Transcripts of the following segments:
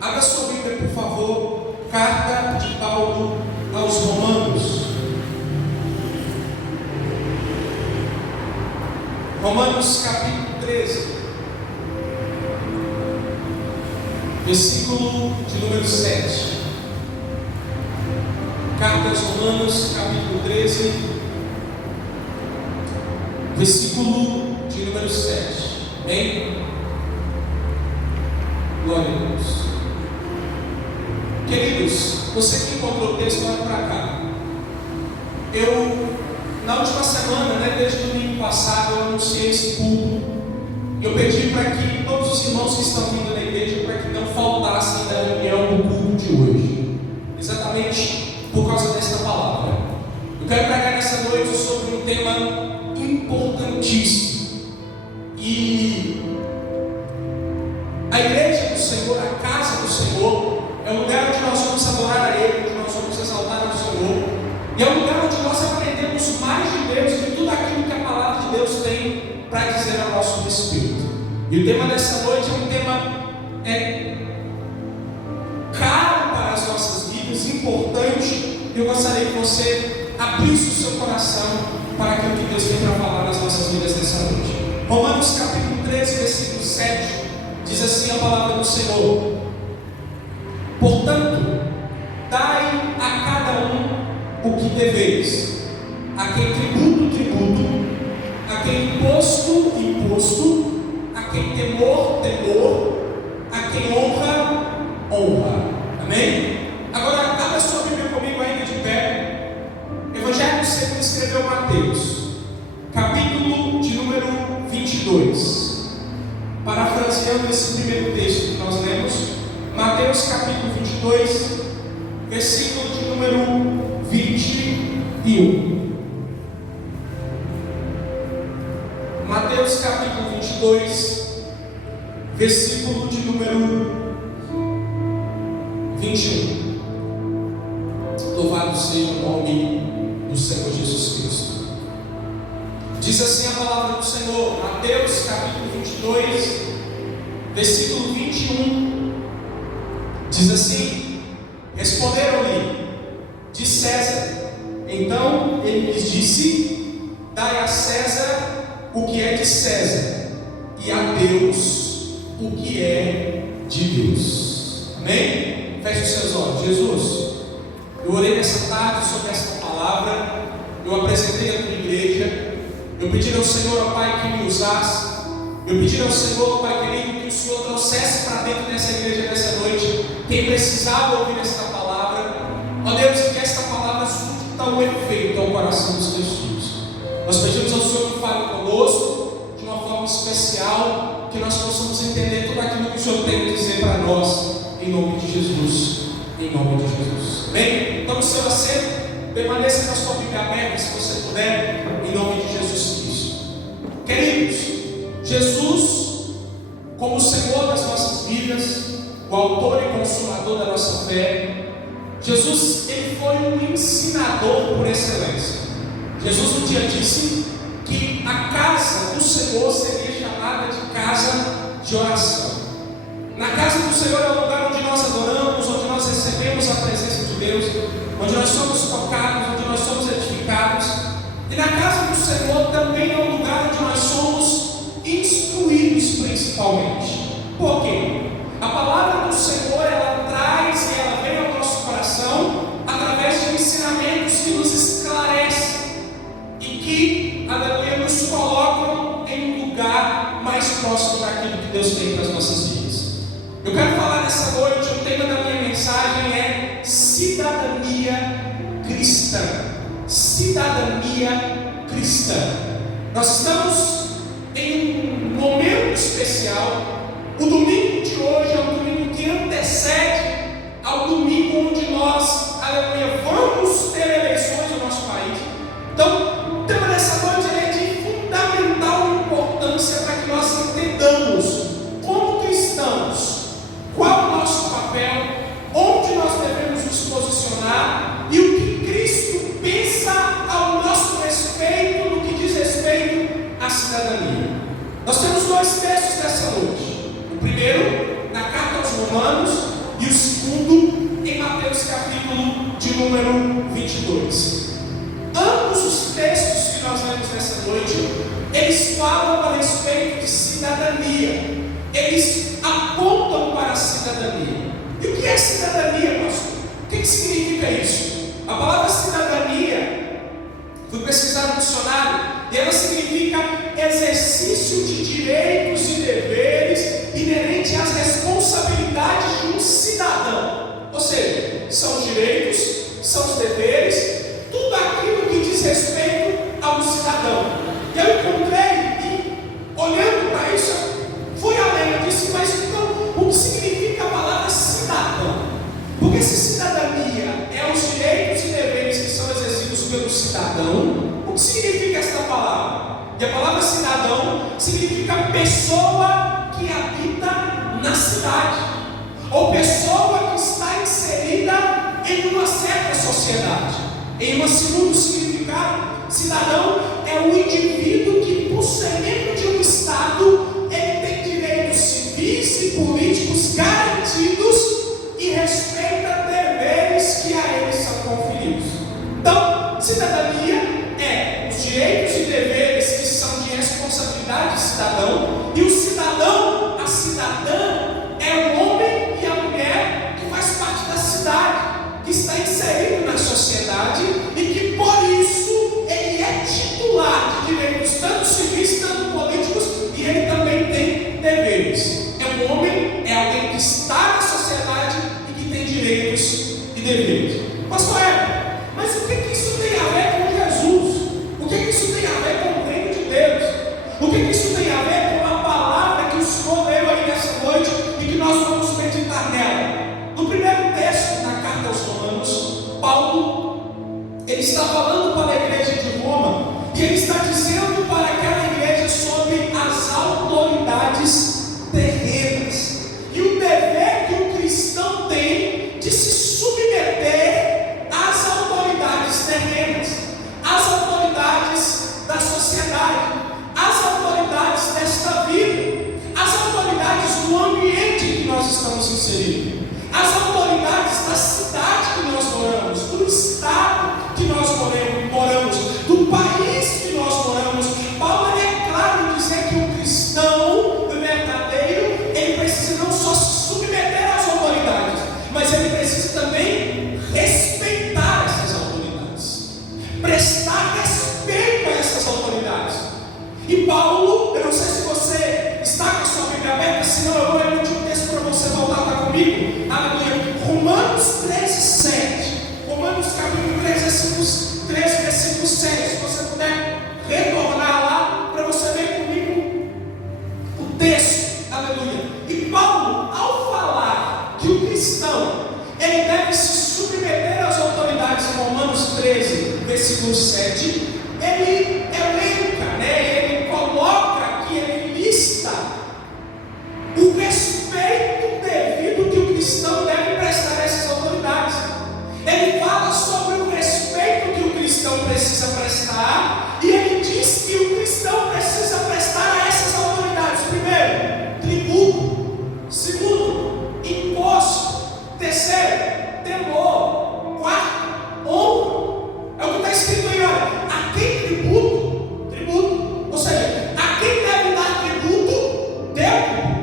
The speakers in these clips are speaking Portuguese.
Abra sua Bíblia, por favor. Carta de Paulo aos Romanos. Romanos capítulo 13, versículo de número 7. Carta aos Romanos, capítulo 13, versículo de número 7. Amém? Glória a Deus. Queridos, você que encontrou o texto, olha para cá. Na última semana, desde o domingo passado, eu anunciei esse culto. Eu pedi para que todos os irmãos que estão vindo na igreja, para que não faltassem na reunião do culto de hoje. Exatamente por causa desta palavra. Eu quero pregar nessa noite sobre um tema importantíssimo. E a igreja do Senhor, a casa do Senhor, é um lugar onde nós vamos adorar a Ele, onde nós vamos exaltar ao Senhor. E é um lugar onde nós aprendemos mais de Deus, de tudo aquilo que a palavra de Deus tem para dizer ao nosso respeito. E o tema dessa noite é um tema caro para as nossas vidas, importante. Eu gostaria que você abrisse o seu coração para aquilo que Deus tem para falar nas nossas vidas nessa noite. Romanos capítulo 13, versículo 7, diz assim a palavra do Senhor: portanto, dai a cada um o que deveis, a quem tributo, tributo, a quem imposto, imposto, a quem temor, temor, a quem honra, honra. Amém? Agora, abra sua Bíblia comigo ainda de pé. Evangelho segundo escreveu Mateus, capítulo de número 22. Parafraseando esse primeiro texto que nós lemos, Mateus capítulo 22, versículo de número 21. Mateus capítulo 22, versículo de número 21. Louvado seja o nome do Senhor Jesus Cristo. Diz assim a palavra do Senhor, Mateus capítulo 22, versículo 21. Diz assim: responderam-lhe: de César. Então ele lhes disse: dai a César o que é de César, e a Deus o que é de Deus. Amém? Feche os seus olhos. Jesus, eu orei nessa tarde sobre esta palavra, eu apresentei a tua igreja, eu pedi ao Senhor, ó Pai, que me usasse, eu pedi ao Senhor, Pai querido, que o Senhor trouxesse para dentro dessa igreja nessa noite quem precisava ouvir esta palavra. Ó Deus, que esta palavra surta tal efeito ao coração dos teus filhos. Nós pedimos ao Senhor que fale conosco de uma forma especial, que nós possamos entender tudo aquilo que o Senhor tem a dizer para nós, em nome de Jesus. Em nome de Jesus. Bem, então o seu assento, permaneça com a sua Bíblia aberta, se você puder, em nome de Jesus Cristo. Queridos, Jesus, como o Senhor das nossas vidas, o autor e consumador da nossa fé, Jesus, ele foi um ensinador por excelência. Jesus um dia disse que a casa do Senhor seria chamada de casa de oração. Na casa do Senhor é o lugar onde nós adoramos, onde nós recebemos a presença de Deus, onde nós somos tocados, onde nós somos edificados. E na casa do Senhor também é o lugar onde nós somos instruídos principalmente. Por quê? A palavra do Senhor, ela traz e ela vem ao nosso coração através de ensinamentos que nos esclarecem e que, aleluia, nos colocam em um lugar mais próximo daquilo que Deus tem para as nossas vidas. Eu quero falar nessa noite, o tema da minha mensagem é cidadania cristã. Cidadania cristã. Nós estamos em um momento especial. O domingo de hoje é um domingo que antecede ao domingo onde nós, aleluia, vamos ter eleições no nosso país. Então, o tema dessa noite é de fundamental importância para que nós entendamos, como cristãos, qual o nosso papel, onde nós devemos nos posicionar e o que Cristo pensa ao nosso respeito, no que diz respeito à cidadania. Nós temos dois textos dessa noite. O primeiro, na carta aos Romanos, e o segundo em Mateus capítulo de número 22. Ambos os textos que nós lemos nessa noite, eles falam a respeito de cidadania. Eles apontam para a cidadania. E o que é cidadania, pastor? O que significa isso? A palavra cidadania, fui pesquisar no dicionário, e ela significa exercício de direitos e deveres inerente às responsabilidades de um cidadão. Ou seja, são os direitos, são os deveres, tudo aquilo que diz respeito ao cidadão. E eu encontrei, e olhando para isso, fui além, eu disse, mas então, o que significa a palavra cidadão? Porque se cidadania é os direitos e deveres que são exercidos pelo cidadão, o que significa esta palavra? E a palavra cidadão significa pessoa que habita na cidade, ou pessoa que está inserida em uma certa sociedade. Em um segundo significado, cidadão é o indivíduo que, por ser membro de um Estado, ele tem direitos civis e políticos garantidos e respeita deveres que a eles são conferidos. Então, cidadania é os direitos e deveres que são de responsabilidade do cidadão, e o cidadão, a cidadã, é o homem e a mulher que faz parte da cidade, que está inserido na sociedade e que por isso ele é titular de direitos tanto civis, tanto políticos, e ele também tem deveres. É um homem, é alguém que está na sociedade e que tem direitos e deveres. Pastor, mas o que isso tem a ver com Jesus? O que isso tem a ver com o reino de Deus? O que isso tem a ver com a palavra que o Senhor leu aí nessa noite e que nós vamos meditar nela? No primeiro texto da carta aos Romanos, Paulo, ele está falando para a igreja de Roma, e ele está dizendo para aquela igreja sobre as autoridades terrenas, e o dever que o cristão tem de se submeter às autoridades terrenas, às autoridades da sociedade, às autoridades desta vida, às autoridades do ambiente em que nós estamos inseridos, às autoridades da cidade que nós moramos, do estado que nós moramos, do país que nós moramos. Paulo é claro em dizer que o cristão verdadeiro, ele precisa não só se submeter às autoridades, mas ele precisa também respeitar essas autoridades, prestar respeito a essas autoridades. E Paulo, eu não sei se você está com a sua Bíblia aberta, senão eu vou ler um último texto para você voltar lá comigo. Aleluia. Romanos 13, 7. Romanos capítulo 13, versículo 7. Se você puder retornar lá, para você ver comigo o texto. Aleluia. E Paulo, ao falar que o cristão, ele deve se submeter às autoridades, em Romanos 13, versículo 7, ele elenca, ele coloca aqui, ele lista o respeito devido que o cristão deve prestar a essas autoridades. Ele fala sobre o respeito que o cristão precisa prestar, e ele diz que o cristão precisa prestar a essas autoridades: primeiro, tributo; segundo, imposto; terceiro, temor; quarto, honra. É o que está escrito aí, olha: a quem tributo, tributo. Ou seja, a quem deve dar tributo, dê tributo.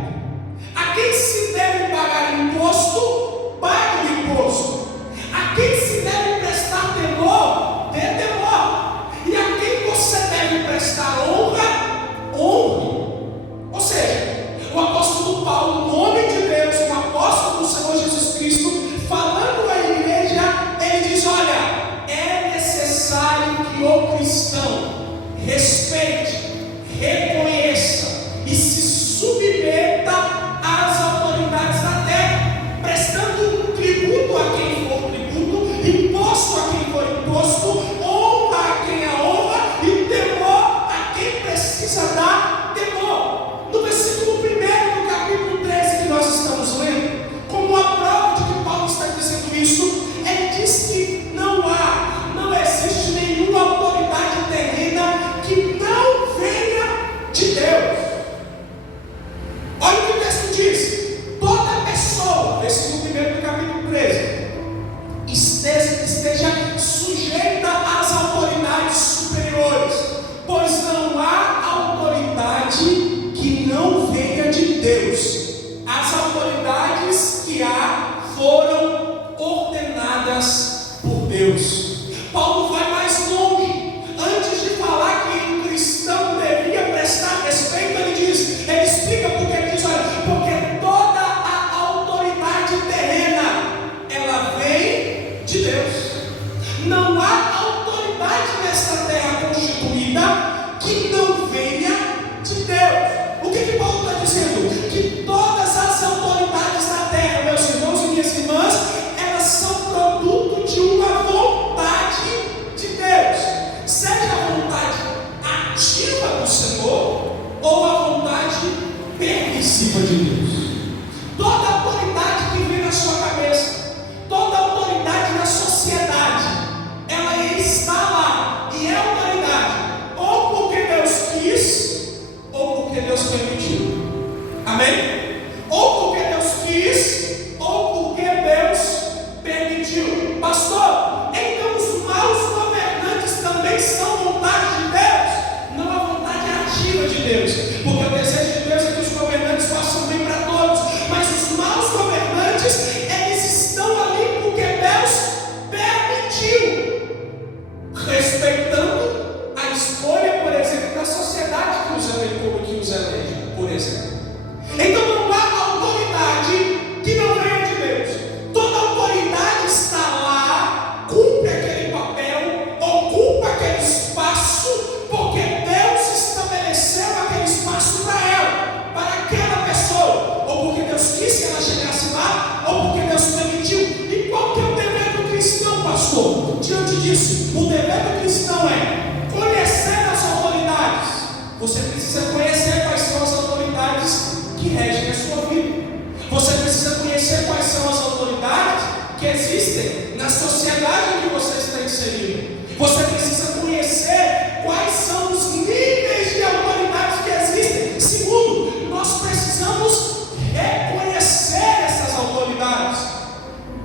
A quem se deve pagar imposto, pague o imposto. A quem se deve prestar temor, dê temor. E a quem você deve prestar honra, honre. Ou seja, o apóstolo Paulo, o homem de Deus, o apóstolo do Senhor Jesus Cristo, falando à igreja Deus, porque o desejo de Deus é que os governantes façam bem para todos, mas os maus governantes, eles estão ali porque Deus permitiu, respeitando a escolha, por exemplo, da sociedade que os elege, por exemplo. Então não há autoridade que não venha de Deus. Toda autoridade está lá, cumpre aquele papel, ocupa aquele espaço, porque Deus estabeleceu aquele espaço para ela, para aquela pessoa, ou porque Deus quis que ela chegasse lá, ou porque Deus permitiu. E qual que é o dever do cristão, pastor? Diante disso, o dever do cristão é conhecer as autoridades. Você precisa conhecer quais são as autoridades que regem a sua vida. Você precisa conhecer quais são as autoridades que existem na sociedade em que você está inserido. Você precisa conhecer quais são os níveis de autoridades que existem. Segundo, nós precisamos reconhecer essas autoridades,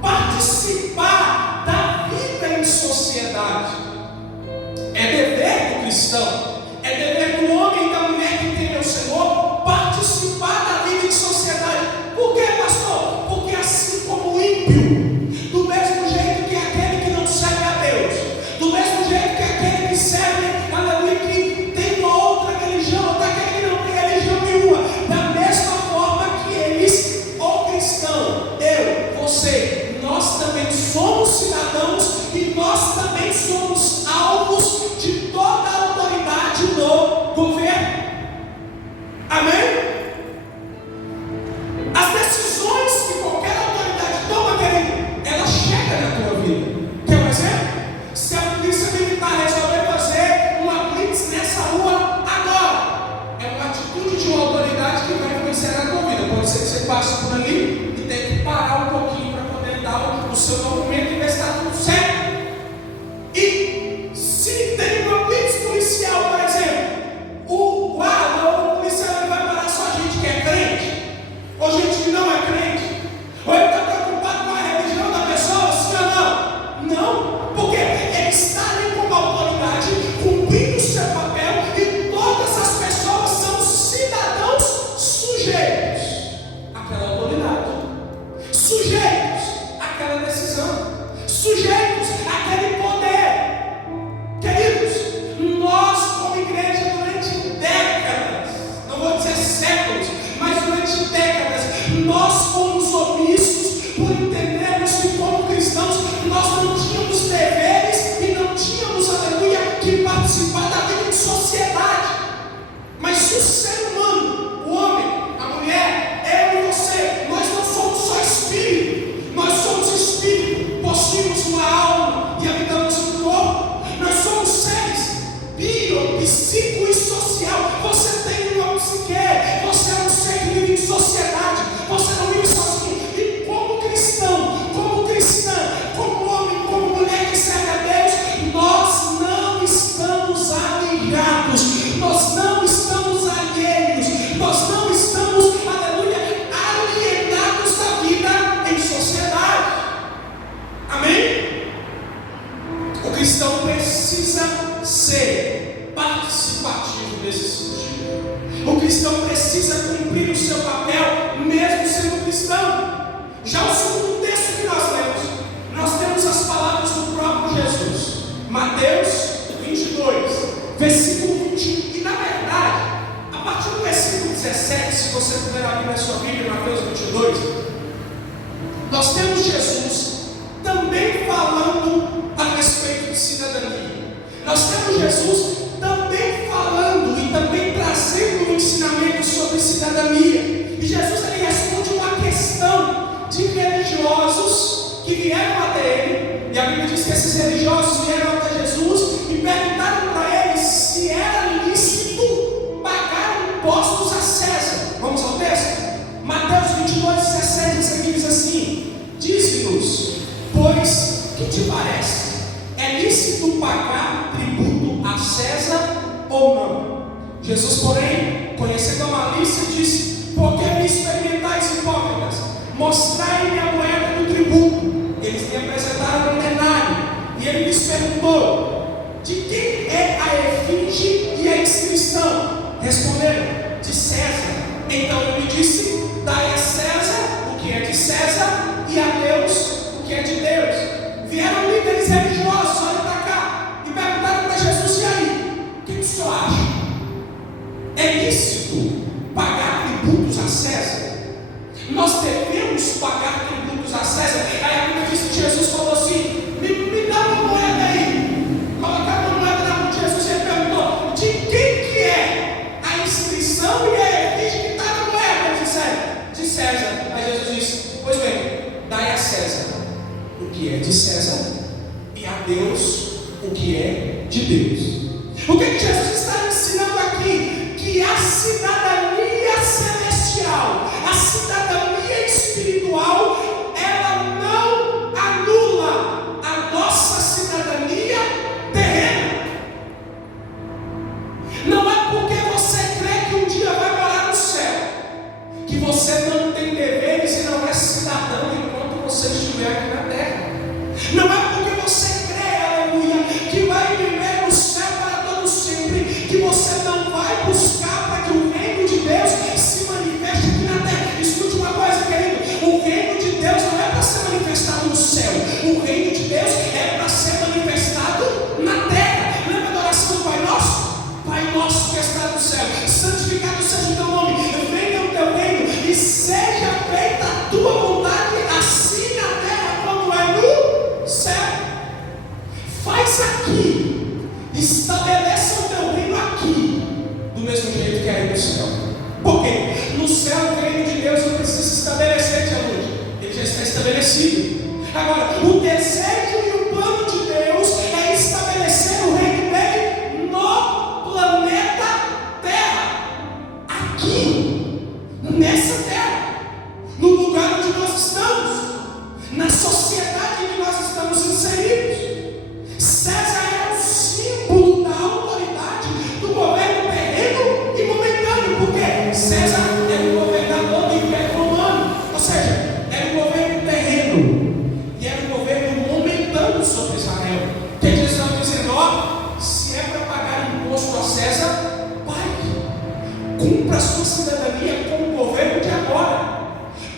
participar da vida em sociedade. É dever do cristão, é dever do homem e da mulher que tem o Senhor participar da vida em sociedade. Por quê, pastor? Porque assim como o ímpio, do mesmo jeito que aquele que não serve a Deus, do mesmo jeito que aquele que serve, aleluia, que tem uma outra religião, ou daquele que não tem religião nenhuma, da mesma forma que eles, o cristão, eu, você, nós também somos cidadãos e nós também somos alvos de toda a autoridade do governo. Amém? As decisões que qualquer autoridade toma, querido, ela chega na tua vida. Quer um exemplo? Se a polícia militar resolver fazer uma blitz nessa rua agora, é uma atitude de uma autoridade que vai influenciar na tua vida. Pode ser que você passe por ali e tenha que parar um pouquinho para poder dar o seu movimento e ver se está tudo certo. E se tem uma blitz policial, por exemplo, o guarda ou o policial ele vai parar só gente que é crente, ou gente que não é crente, ou ele está preocupado com a religião da pessoa, sim ou não? Não, porque ele está ali como autoridade, cumprindo o seu papel, e todas as pessoas são cidadãos sujeitos àquela autoridade, sujeitos àquela decisão, sujeitos àquele poder. Queridos, nós como igreja durante décadas, não vou dizer séculos, mas durante décadas, nós fomos omissos por entendermos que como cristãos nós não tínhamos deveres e não tínhamos, aleluia, que participar da vida em sociedade. Mas o ser humano, o homem, a mulher, eu e você, nós não somos só espírito, nós somos espírito, possuímos uma alma e habitamos um corpo. Nós somos seres bio, psico e social. Você tem uma psique, você é um ser que vive em sociedade, você não vive sozinho. E como cristão, como cristã, como homem, como mulher que serve a Deus, nós não estamos alijados, nós não estamos alheios, nós não estamos, aleluia, alienados da vida em sociedade. Amém? O cristão precisa ser participativo nesse sentido. O cristão precisa cumprir o seu papel, mesmo sendo cristão. Já o segundo texto que nós lemos, nós temos as palavras do próprio Jesus. Mateus 22, versículo 21. E na verdade, a partir do versículo 17, se você puder abrir na sua Bíblia, Mateus 22, nós temos Jesus também falando a respeito de cidadania. Nós temos Jesus também falando e também trazendo um ensinamento sobre cidadania. E Jesus ele responde uma questão de religiosos que vieram até ele. E a Bíblia diz que esses religiosos vieram até Jesus e perguntaram para ele se era lícito pagar impostos a César. Vamos ao texto? Mateus 22, 17, esse aqui diz assim: dize-nos, pois, que te parece? É lícito pagar tributo a César ou não? Jesus, porém, conhecendo a malícia, disse: por que me experimentais, hipócritas? Mostrai-me a moeda do tributo. Eles lhe apresentaram um denário, e ele lhes perguntou: de quem é a efígie e a inscrição? Responderam: de César. Então ele disse: dai a César o que é de César e a Deus o que é de Deus. Vieram líderes religiosos, olhem para cá, e perguntaram para Jesus: e aí, o que o senhor acha? É lícito pagar tributos a César? Nós devemos pagar tributos a César? Aí a Bíblia diz que Jesus falou assim: me dá uma moeda aí. Colocaram uma moeda na mão de Jesus e ele perguntou: de quem que é a inscrição e a efígie que está na moeda? Ele disse: de César. Aí Jesus disse: pois bem, dai a César o que é de César e a Deus o que é de Deus. O que Jesus está ensinando aqui? Que a cidadania celestial, a cidadania espiritual, ela não anula a nossa cidadania terrena. Não é porque você crê que um dia vai morar no céu que você não tem deveres e não é cidadão enquanto você estiver aqui na terra. Não é porque você crê, aleluia, que vai viver no céu para todo sempre, que você não vai buscar para que o reino de Deus se manifeste aqui na terra. Escute uma coisa, querido: o reino de Deus não é para ser manifestado no céu, o reino de Deus é para ser manifestado na terra. Lembra da oração do Pai Nosso? Pai nosso que estás no céu, santificado seja o teu nome, venha o teu reino e seja feita a tua vontade, assim na terra como é no céu. Faz aqui, estabeleça o teu reino aqui, do mesmo jeito que é aí no céu. Por quê? No céu o reino de Deus não precisa se estabelecer, tia Luz, ele já está estabelecido. Agora, o desejo e o plano de Deus é estabelecer o reino dele no planeta Terra, aqui, nessa terra, no lugar onde nós estamos, na sociedade em que nós estamos inseridos. César é o símbolo da autoridade do governo terreno e momentâneo, porque César era o governador do Império Romano, ou seja, era o governo terreno e era o governo momentâneo sobre Israel. Que eles estão dizendo: ó, se é para pagar imposto a César, pague. Cumpra a sua cidadania com o governo de agora.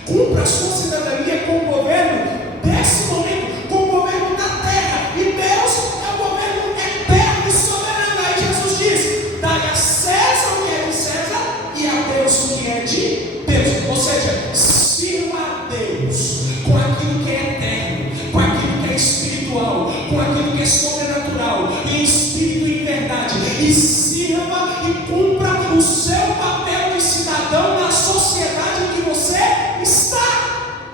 Cumpra a sua cidadania com o governo desse momento, com o governo da terra. E Deus é o governo eterno e soberano. Aí Jesus diz: dai a César o que é de César e a Deus o que é de Deus. Ou seja, sirva a Deus com aquilo que é eterno, com aquilo que é espiritual, com aquilo que é sobrenatural, em espírito e em verdade. E sirva e cumpra o seu papel de cidadão na sociedade em que você está,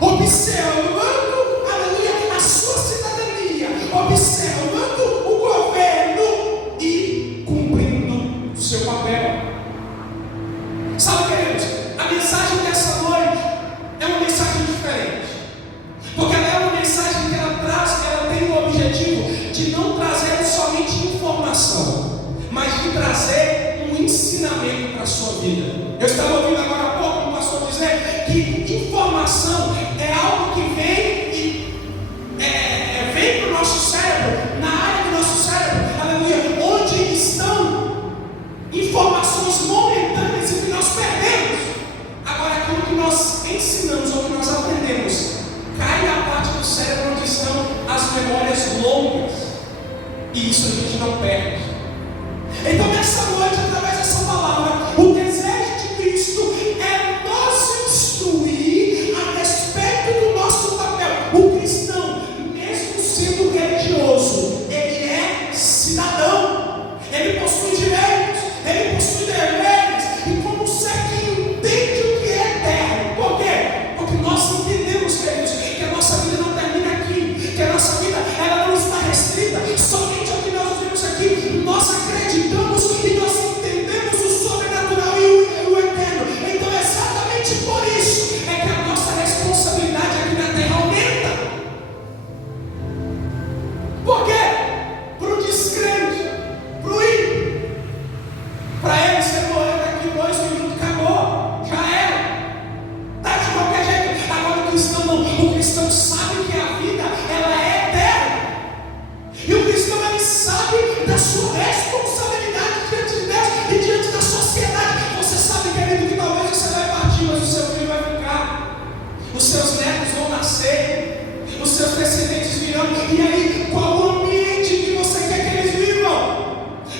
observando, aleluia, a sua cidadania, observando o governo e cumprindo o seu papel. Sabe, queridos, a mensagem dessa noite é uma mensagem diferente, porque ela é uma mensagem que ela tem o objetivo de não trazer somente informação, mas de trazer um ensinamento para a sua vida. Eu estava ouvindo agora há pouco um pastor dizer que informação é algo que vem para o nosso cérebro, na área do nosso cérebro, aleluia, onde estão informações momentâneas e que nós perdemos. Agora, aquilo que nós ensinamos ou que nós aprendemos cai na parte do cérebro onde estão as memórias longas, e isso a gente não perde. Então, nessa noite, através dessa palavra, o desejo de Cristo é nos instruir a respeito do nosso papel. O cristão, mesmo sendo religioso, ele é cidadão, ele possui direitos, ele possui deveres, e como ser que entende o que é eterno. Por quê? Porque nós entendemos, queridos, que a nossa vida não termina aqui, que a nossa vida ela não está restrita somente ao que nós vivemos aqui. Nós acreditamos e nós entendemos o sobrenatural e o eterno. Então, exatamente por isso é que a nossa responsabilidade aqui na terra aumenta. Por quê? Para o descrente, para o ímpio, para ele você morreu daqui 2 minutos, acabou, já era, está de qualquer jeito. Agora o cristão não, o cristão sabe que a vida ela é eterna, e o cristão ele sabe da sua responsabilidade diante de Deus, e nascer, os seus descendentes virão. E aí, qual o ambiente que você quer que eles vivam?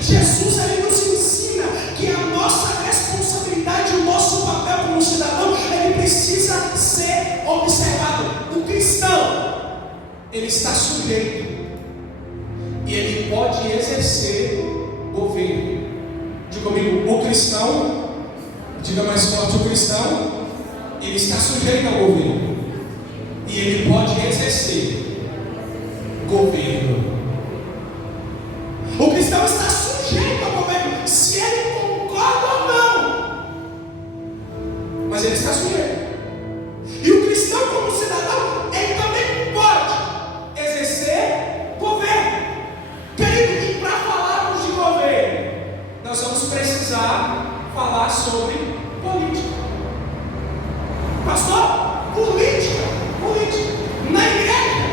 Jesus, ele nos ensina que a nossa responsabilidade, o nosso papel como cidadão, ele precisa ser observado. O cristão, ele está sujeito e ele pode exercer governo. Diga comigo, o cristão, diga mais forte, o cristão, ele está sujeito ao governo e ele pode exercer governo. O cristão está sujeito ao governo, se ele concorda ou não, mas ele está sujeito. E o cristão, como cidadão, ele também pode exercer governo. Querido, e para falarmos de governo, nós vamos precisar falar sobre política. Pastor, política. Na igreja,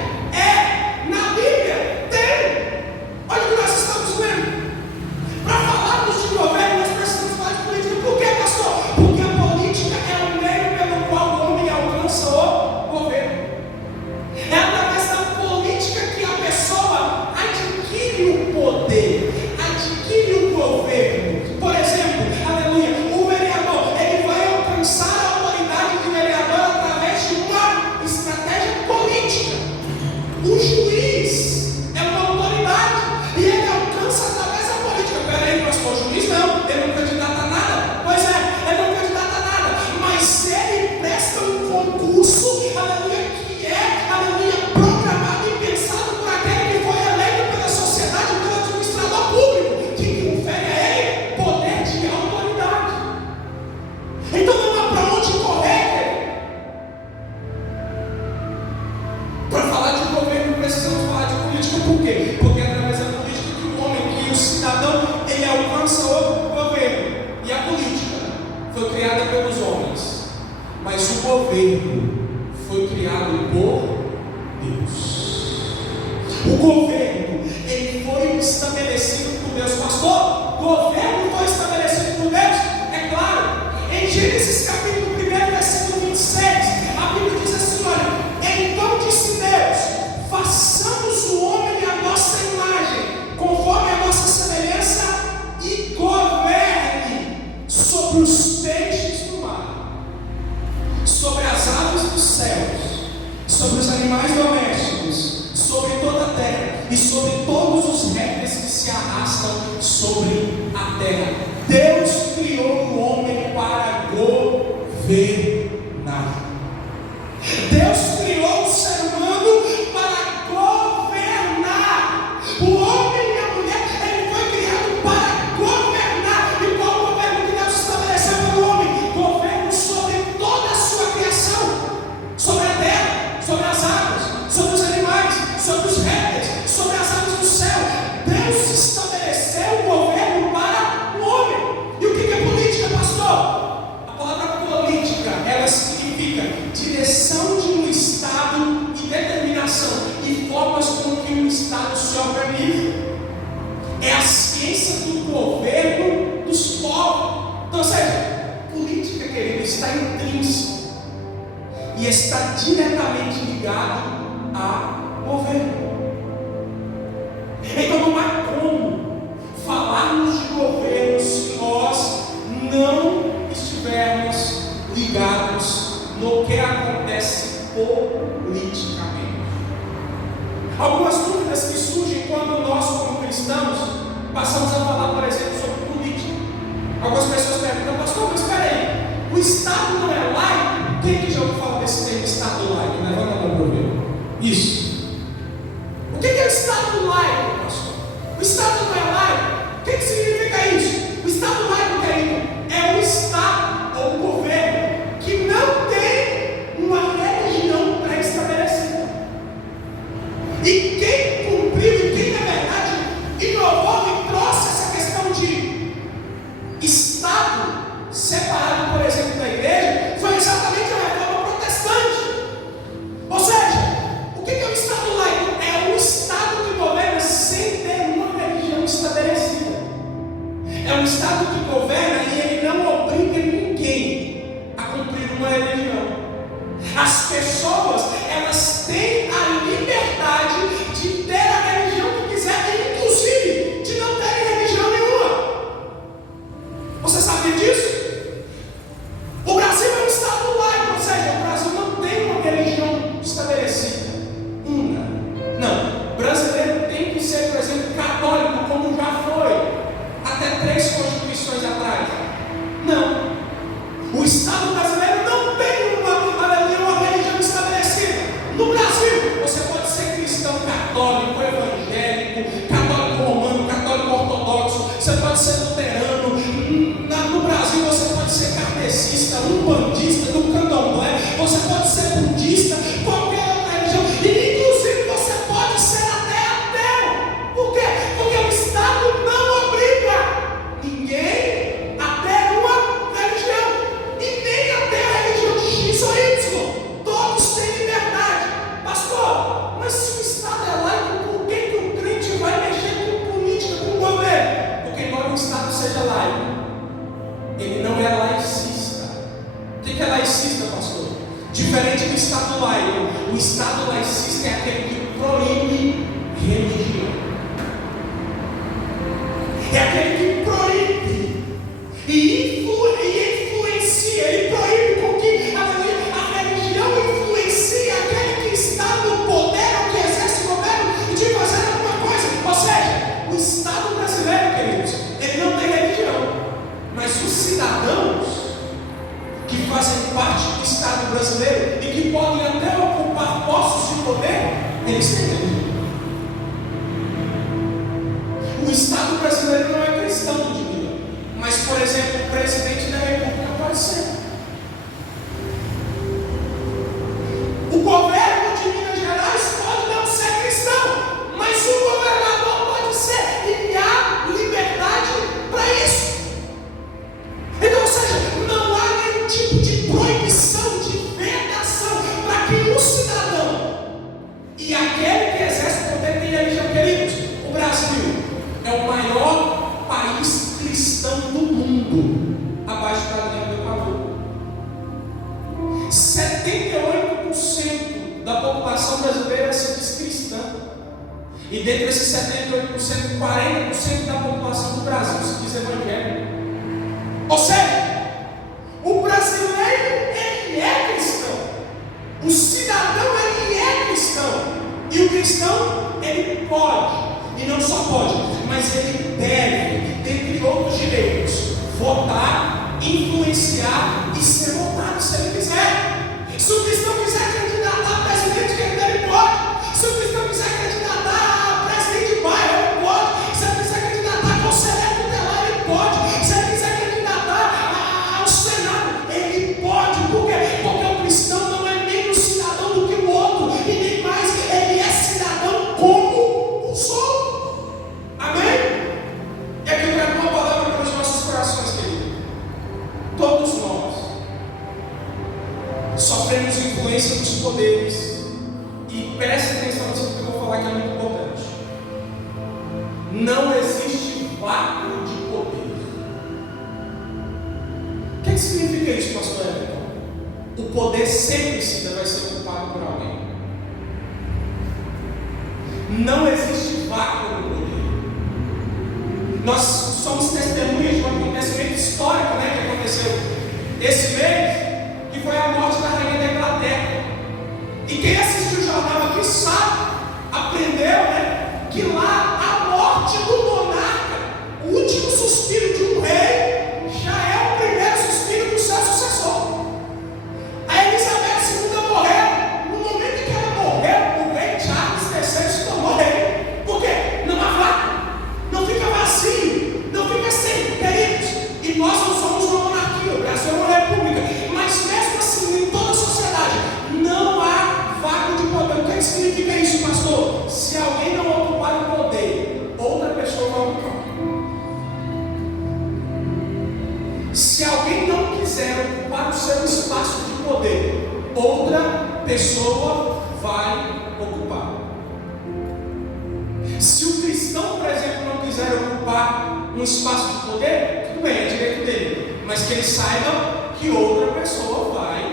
na Bíblia, tem. Olha o que nós estamos lendo. Para falarmos de governo, nós precisamos falar de política. Por quê, pastor? Porque a política é o meio pelo qual o homem alcança o governo. É através da política que a pessoa adquire o poder, adquire o governo. Por exemplo, aleluia, o vereador, ele vai alcançar a autoridade de vereador através de uma estratégia política. O juiz é uma autoridade e ele alcança através da política. Peraí, pastor, o juiz não, ele não candidata a nada. Pois é, ele não candidata a nada, mas ele presta um concurso, aleluia, que é, aleluia, programado e pensado por aquele que foi eleito pela sociedade, pelo administrador público, que confere a ele poder de autoridade. Então não há para onde correr. Para falar de governo, precisamos falar de política. Por quê? Porque é através da política que o homem, que o cidadão, ele alcança o governo. E a política foi criada pelos homens, mas o governo foi criado por Deus. O governo, ele foi estabelecido por Deus. Pastor, o governo foi estabelecido por Deus? É claro. Em Gênesis capítulo 1, versículo 26, a Bíblia diz assim, olha, então disse Deus, façamos o homem à nossa imagem, conforme a nossa semelhança, e governe sobre os peixes do mar, sobre as aves dos céus, sobre os animais domésticos, sobre toda a terra e sobre todos os répteis que se arrastam sobre a terra. Deus criou o homem para governar. Deus criou o ser humano para governar. O homem e a mulher, ele foi criado para governar. E qual o governo que Deus estabeleceu para o homem? Governo sobre toda a sua criação, sobre a terra, sobre as águas, sobre os animais, sobre os répteis, sobre as aves do céu. Deus estabeleceu o governo para o homem. E o que é política, pastor? A palavra política, ela significa direção de um Estado e determinação e formas com que um Estado se organiza. É a ciência do governo dos povos. Então, ou seja, política, querido, está intrínseco e está diretamente ligado a governo. Então não há como falarmos de governo se nós não estivermos ligados no que acontece politicamente. Algumas dúvidas que surgem quando nós, como cristãos, passamos a falar, por exemplo, sobre política. Algumas pessoas perguntam, pastor, mas espera aí, o Estado não é laico? Quem que já ouviu falar desse termo Estado laico? Levanta a mão para eu ver. Isso. O que é o Estado laico, pastor? O Estado não é laico? O que significa isso? O Estado laico, querido, é o Estado ou o governo que não tem uma religião pré-estabelecida. E quem cumpriu e quem, na verdade, inovou e trouxe essa questão de Estado separado, por exemplo, da igreja, foi exatamente a reforma protestante. Ou seja, o que é o No Brasil, você pode ser cristão católico, evangélico, católico romano, católico ortodoxo, você pode ser luterano. No Brasil, você pode ser kardecista, umbandista, do candomblé, você pode ser budista, qualquer outra religião, e inclusive você pode ser até ateu. Por quê? Porque o Estado não obriga ninguém a ter uma religião, e nem a ter a religião X ou Y. Todos têm liberdade. Pastor, mas se o Estado é laico, por que o crente vai mexer com política, com o governo? Porque embora o Estado seja laico, ele não é laicista. O que é laicista, pastor? Diferente do Estado laico, o Estado laicista é aquele que proíbe religião. É aquele que proíbe e influencia. Ele proíbe porque a religião influencia aquele que está no poder ou que exerce o governo de fazer alguma coisa. Ou seja, o Estado brasileiro, queridos, ele não tem religião. Mas os cidadãos que fazem parte do Estado brasileiro e que podem até ocupar postos de poder, eles têm religião. O Estado brasileiro não é cristão, diria. Mas, por exemplo, o presidente da República pode ser. O governo de Minas Gerais pode não ser cristão, mas o governador pode ser. E há liberdade para isso. Então, ou seja, não há nenhum tipo de proibição, de vedação para que o cidadão e aquele que exerce o poder tenha religião. Queridos, o Brasil é o maior país cristão do mundo, abaixo da linha do Equador. 78% da população brasileira se diz cristã. E dentre esses 78%, 40% da população do Brasil se diz evangélica. Ou seja, o brasileiro, ele é cristão. O cidadão, ele é cristão. E o cristão, ele pode, e não só pode, mas ele deve, dentre outros direitos, votar, influenciar e ser votado se ele quiser. Se o cristão quiser candidatar a presidente, ele pode. Se o cristão quiser candidatar a presidente de bairro, ele pode. Se ele quiser candidatar a conselheiro tutelar, ele pode. Se ele quiser candidatar ao Senado, ele pode. Por quê? Porque o cristão não é menos cidadão do que o outro, e nem mais, ele é cidadão como os outros. Amém? E aqui eu quero uma palavra para os nossos corações, queridos. Todos nós sofremos influência dos poderes. E preste atenção nisso que eu vou falar, que é muito importante. Não existe vácuo de poder. O que significa isso, pastor Everton? O poder sempre vai ser ocupado por alguém. Não existe vácuo no poder. Nós somos testemunhas de um acontecimento histórico, que aconteceu esse mês, que foi a morte da rainha da Inglaterra. E quem assistiu o jornal aqui sabe, aprendeu, que lá a morte do monarca, o último suspiro de um rei, já é o primeiro suspiro do seu sucessor. A Elizabeth II morreu. No momento em que ela morreu, o rei Charles III se tornou rei. Por quê? Não há vácuo, não fica vazio, não fica sem, queridos. E nós não somos uma monarquia, o Brasil é uma república, mas mesmo assim, em toda a sociedade, não há vácuo de poder. O que significa isso, pastor? Se alguém não ocupar o poder, outra pessoa vai ocupar. Se alguém não quiser ocupar o seu espaço de poder, outra pessoa vai ocupar. Se o cristão, por exemplo, não quiser ocupar um espaço de poder, tudo bem, é direito dele, mas que ele saiba que outra pessoa vai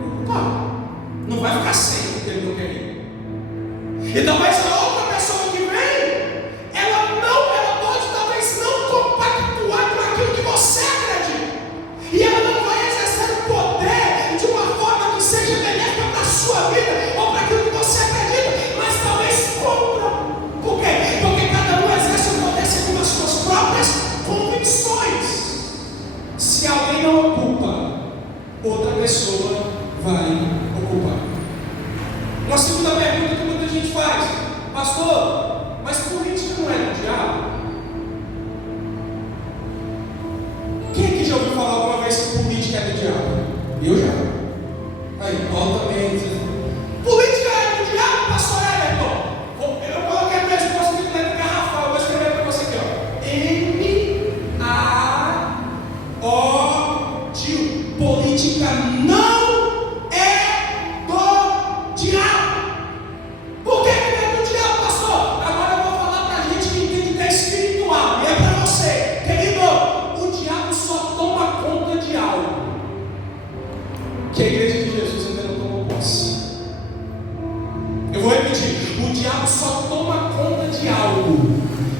ocupar. Não vai ficar sem porque ele não quer ir. E talvez a outra pessoa que vem, ela pode talvez não compactuar com aquilo que você acredita. E ela não vai exercer o poder de uma forma que seja benéfica para a sua vida ou para aquilo que você acredita, mas talvez contra. Por quê? Porque cada um exerce o poder segundo as suas próprias convicções. Se alguém não ocupa, outra pessoa vai ocupar. Nós segunda pergunta que muita gente faz: pastor, mas política não é do diabo? Quem aqui já ouviu falar alguma vez que política é do diabo? Eu já. Aí, Paulo também diz: política é do diabo, pastor Everton. Eu coloquei a minha resposta no letra garrafal, eu vou escrever para você aqui, ó. M-A-O-D. Política não é do diabo. Por que não é do diabo, pastor? Agora eu vou falar para a gente que entende que é espiritual, e é para você, querido. O diabo só toma conta de algo que a igreja de Jesus ainda não tomou posse. Eu vou repetir: o diabo só toma conta de algo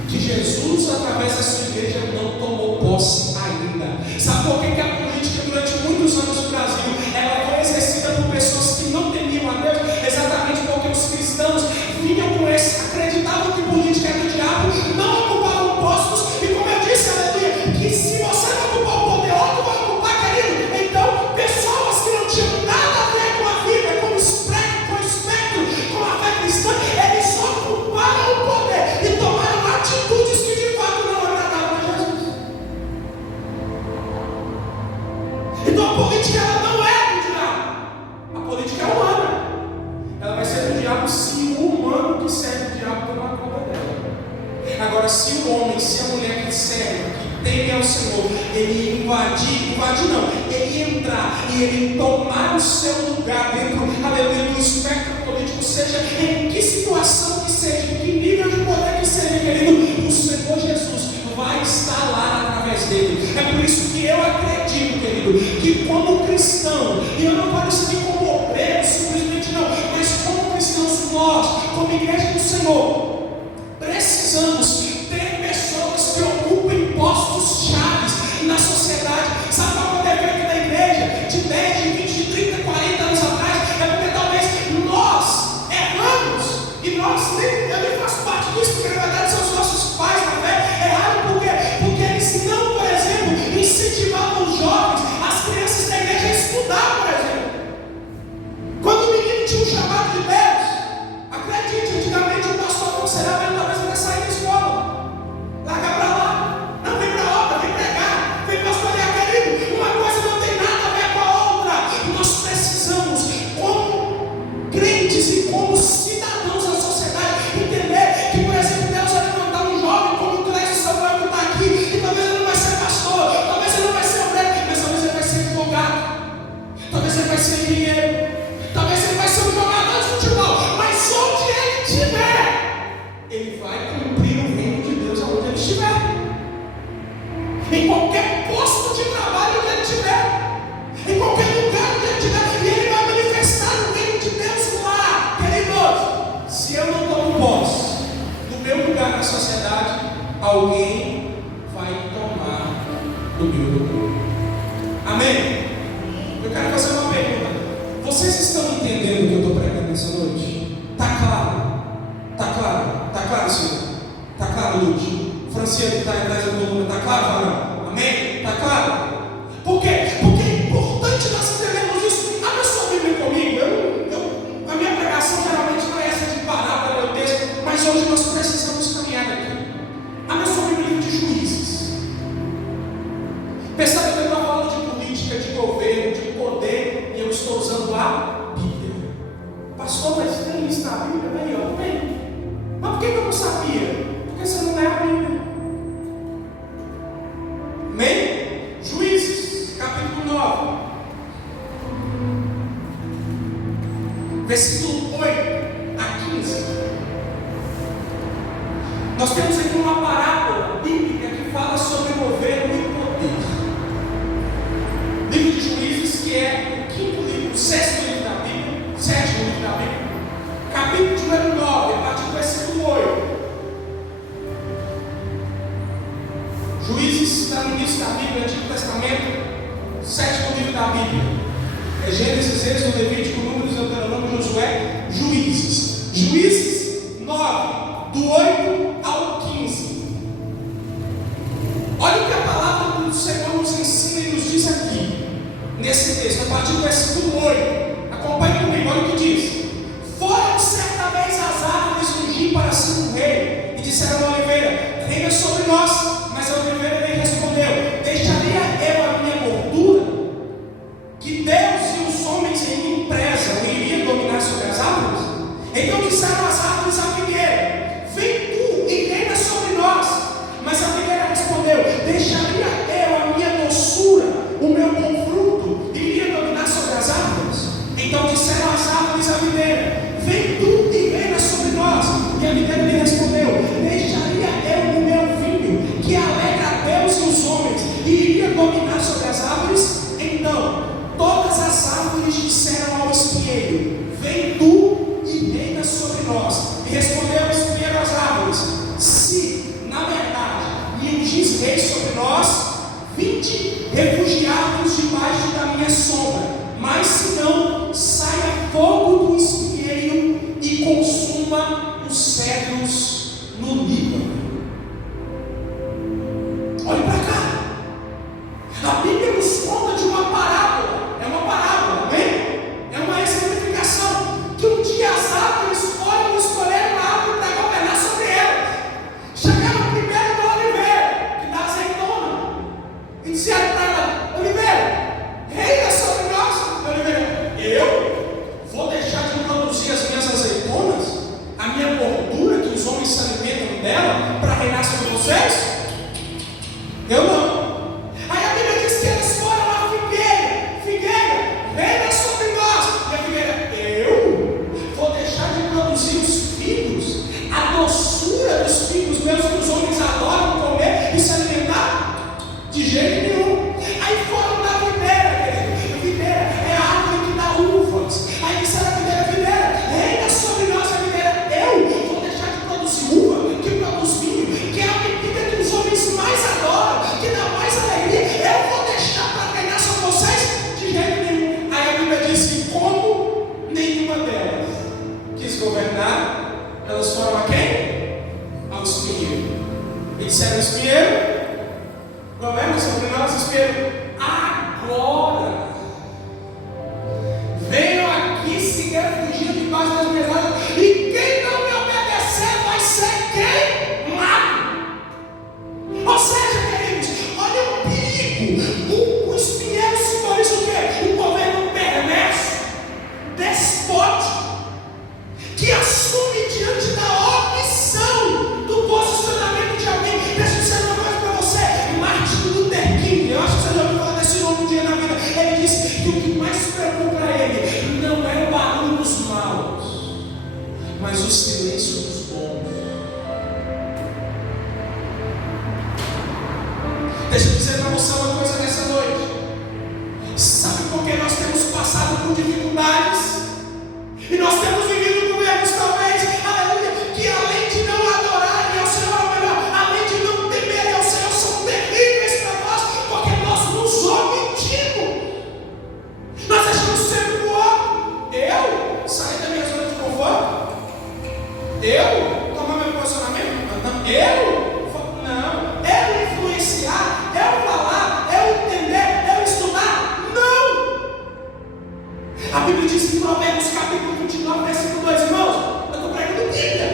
que Jesus, através da sua igreja, não tomou posse ainda. Sabe por que a política, durante muitos anos no Brasil, ela foi exercida por pessoas que não temiam a Deus? Exatamente porque os cristãos vinham com esse, acreditavam que política é do diabo, não ocupavam postos, e como eu disse, aleluia, que se você não ocupar o poder, outro vai ocupar, querido. Então, pessoas que não tinham nada a ver com a vida, com o espectro, com a fé cristã, eles só ocuparam o poder e tomaram atitudes que de fato não agradavam a Jesus. Então a política, ela não é do diabo. A política é humana. Ela vai ser do diabo se o humano que serve o diabo tomar conta dela. Agora, se o homem, se a mulher que serve, que teme ao Senhor, ele invadir não, ele entrar e ele tomar o seu lugar dentro, aleluia, do espectro político, seja em que situação que seja, em que nível de poder que seja, querido, o Senhor Jesus vai estar lá através dele. É por isso que eu acredito, querido, que como cristão, e eu não falo isso aqui como obreiro, simplesmente não, mas como cristãos, nós, como igreja do Senhor, precisamos ter pessoas que ocupem postos chaves na sociedade. Sabe qual é o defeito da igreja de 10, de 20, de 30, 40 anos atrás? É porque talvez nós erramos, e eu nem faço parte disso, porque na verdade são os nossos pais na fé. Erraram por quê? Porque eles não, por exemplo, incentivavam os jovens, as crianças da igreja a estudar, por exemplo. Quando o menino tinha um chamado de Deus, acredite, antigamente o pastor aconselhava ele, talvez ele ia sair da escola, larga pra lá, não vem pra obra, vem pregar, vem pastorear, querido. Uma coisa não tem nada a ver com a outra. Nós precisamos, como crentes e como cidadãos da sociedade, entender que, por exemplo, Deus vai levantar um jovem como o Clécio Samuel que está aqui, e talvez ele não vai ser pastor, talvez ele não vai ser obreiro, mas talvez ele vai ser advogado, talvez ele vai ser engenheiro, talvez ele vai ser um jogador de futebol, mas onde ele estiver, ele vai cumprir o reino de Deus aonde ele estiver, em qualquer posto de trabalho onde ele estiver, em qualquer lugar onde ele estiver, e ele vai manifestar o reino de Deus lá, queridos. Se eu não tomo posse do meu lugar na sociedade, alguém vai tomar do meu lugar. Amém? Eu quero fazer uma pergunta. Vocês estão entendendo o que eu estou pregando nessa noite? Está claro? Está claro? Está claro, Senhor? Está claro, Lúcio? Franciano que está atrás da coluna, está claro, Varão? Amém? Está claro? Por quê? Porque é importante nós entendermos isso. Abra sua Bíblia comigo. A minha pregação geralmente não é essa de parar para o texto, mas hoje nós precisamos caminhar aqui. Abra sua Bíblia de Juízes. Percebe que eu estou falando de política, de governo, de poder, e eu estou usando a Bíblia. Pastor, mas tem isso na Bíblia? Aí, ó, tem. Mas por que eu não sabia? Porque você não lê a Bíblia. Amém? Juízes, capítulo 9, versículo 8 a 15. Nós temos aqui uma parábola bíblica que fala sobre governo e poder. Livro de Juízes, que é o quinto livro, o sexto livro da Bíblia, sétimo livro da Bíblia, capítulo número 9, a partir do versículo 8. Juízes está no início da Bíblia, Antigo Testamento, sétimo livro da Bíblia. É Gênesis, Êxodo, Levítico, Números, Deuteronômio, Josué, Juízes. Juízes 9, do 8 ao 15. Olha o que a palavra do Senhor nos ensina e nos diz aqui, nesse texto, a partir do versículo 8. Acompanhe comigo, olha o que diz. Foram Disseram a oliveira: reina sobre nós. Mas a oliveira lhe respondeu: deixaria eu a minha gordura, que Deus e os homens em mim prezam, e iria dominar sobre as árvores? Então disseram as árvores à figueira: vem tu e reina sobre nós. Mas a figueira respondeu: deixaria eu a minha doçura, o meu bom fruto, e iria dominar sobre as árvores? Então disseram as árvores à videira: vem tu e reina sobre nós. E a videira lhe respondeu: deixaria eu o meu vinho, que alegra a Deus e os homens, e iria dominar sobre as árvores? Então todas as árvores disseram ao espinheiro: vem tu e reina sobre nós. E respondeu o espinheiro às árvores: se na verdade me ungis rei sobre nós, vinde refugiados debaixo da minha sombra. Mas se não, saia fogo do espinheiro e consuma os cedros no Líbano. Olhe para cá. A Bíblia nos conta de uma parábola. É uma parábola, amém? É uma exemplificação. Que um dia as árvores foram escolher uma árvore para governar sobre elas. Chegaram primeiro na oliveira, que dá azeitona, e disseram para ela: oliveira, reina sobre nós. Oliveira: eu vou deixar de produzir as minhas azeitonas, a minha gordura, que os homens se alimentam dela, para reinar sobre vocês? Eu não. Aí a Bíblia diz que eles foram à figueira: figueira, reina sobre nós. E a figueira: eu vou deixar de produzir os figos, a doçura dos figos meus, que os homens adoram comer e se alimentar? De jeito nenhum. Aí foram na videira, querido. A videira é a árvore que dá uvas. Aí disseram a videira: videira, reina sobre nós. A videira: eu vou deixar de produzir uva, que produz vinho, que é a bebida que os homens mais adoram, que dá mais alegria. Eu vou deixar para reinar sobre vocês? De jeito nenhum. Aí a Bíblia diz que, como nenhuma delas quis governar, elas foram a quem? Ao espinheiro. E disseram ao espinheiro: governa sobre nós, espinheiro. Agora venham aqui se refugiar debaixo das minhas asas, e quem não me obedecer vai ser queimado. Ou seja, queridos, olha o perigo. O espinheiro simboliza o quê? Um governo perverso, despótico, que assume diante da opção do posicionamento de alguém. Deixa eu dizer uma coisa para você: Martin Luther King, eu acho que você já ouviu falar desse nome um dia na vida. Ele disse que o que mais preocupa ele não é o barulho dos maus, mas o silêncio dos bons. Deixa eu dizer para você uma coisa nessa noite. Sabe por que nós temos passado por dificuldades? E nós temos vivido governos, talvez, aleluia, que além de não adorarem ao Senhor, ou melhor, além de não temerem ao Senhor, são terríveis para nós, porque nós nos omitimos. Nós deixamos sempre pro outro. Eu sair da minha zona de conforto? Eu tomar meu posicionamento? Não. Eu influenciar? Eu falar? Eu entender? Eu estudar? Não. A Bíblia diz em Provérbios capítulo 29, versículo 2, irmãos, eu estou pregando Bíblia.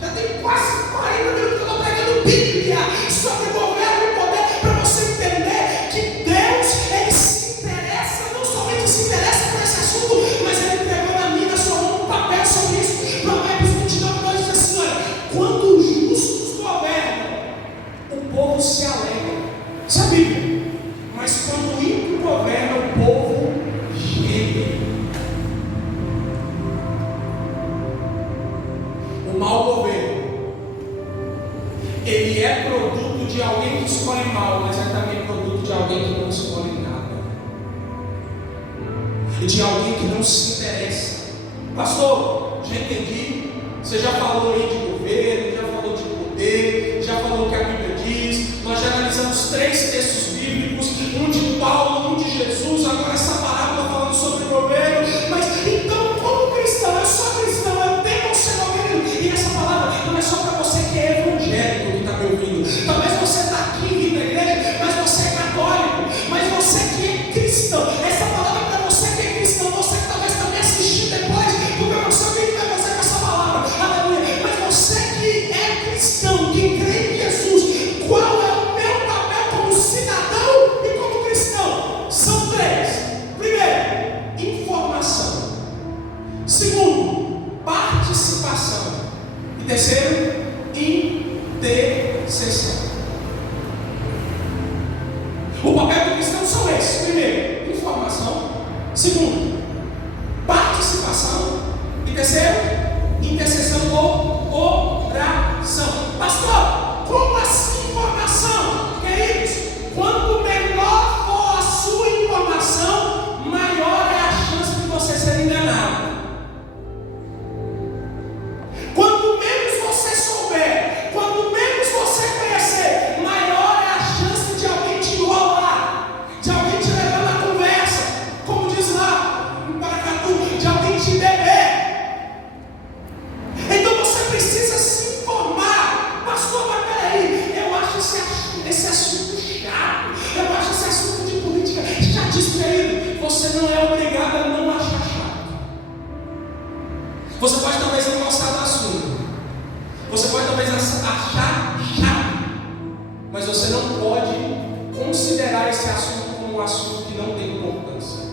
Já tem quase 40 minutos que eu estou pregando Bíblia sobre governo e poder, para você entender que Deus, Ele se interessa, não somente se interessa por esse assunto, mas Ele pegou na minha sua mão um papel sobre isso. Provérbios 29, 2 diz assim: olha, quando os justos governam, o povo se alegra. Isso é a Bíblia. Mas quando o ímpio governa, o povo geme. O mau governo, ele é produto de alguém que escolhe mal, mas é também produto de alguém que não escolhe nada, de alguém que não se interessa. Pastor, já entendi. Você já falou aí de governo, já falou de poder, já falou o que a Bíblia diz. Nós já analisamos 3 textos bíblicos, um de Paulo, um de Jesus, agora essa parábola falando sobre governo. Mas então, como cristão, eu sou cristão, eu tenho o seu governo. E essa palavra não é só para você que é evangélico que está me ouvindo. Talvez você está aqui vindo à igreja, mas você é católico. Mas você que é cristão, essa palavra é para você que é cristão. Você que talvez está me assistindo depois, porque eu não sei o que vai fazer com essa palavra. Aleluia. Mas você que é cristão, terceiro, intercessão. O papel do cristão são esses: primeiro, informação; segundo, participação; e terceiro, intercessão ou oração. Pastor, como assim informação? Queridos, quanto menor for a sua informação, maior é a chance de você ser enganado. Quanto menos você souber, quanto menos você conhecer, maior é a chance de alguém te enrolar, de alguém te levar na conversa, como diz lá em Paracatu, de alguém te beber. Então você precisa se informar. Pastor, mas peraí, eu acho esse assunto chato, eu acho esse assunto de política chatíssimo, querido. Você não é obrigado a não achar chato. Você pode talvez não gostar do assunto, você pode talvez achar chato, mas você não pode considerar esse assunto como um assunto que não tem importância.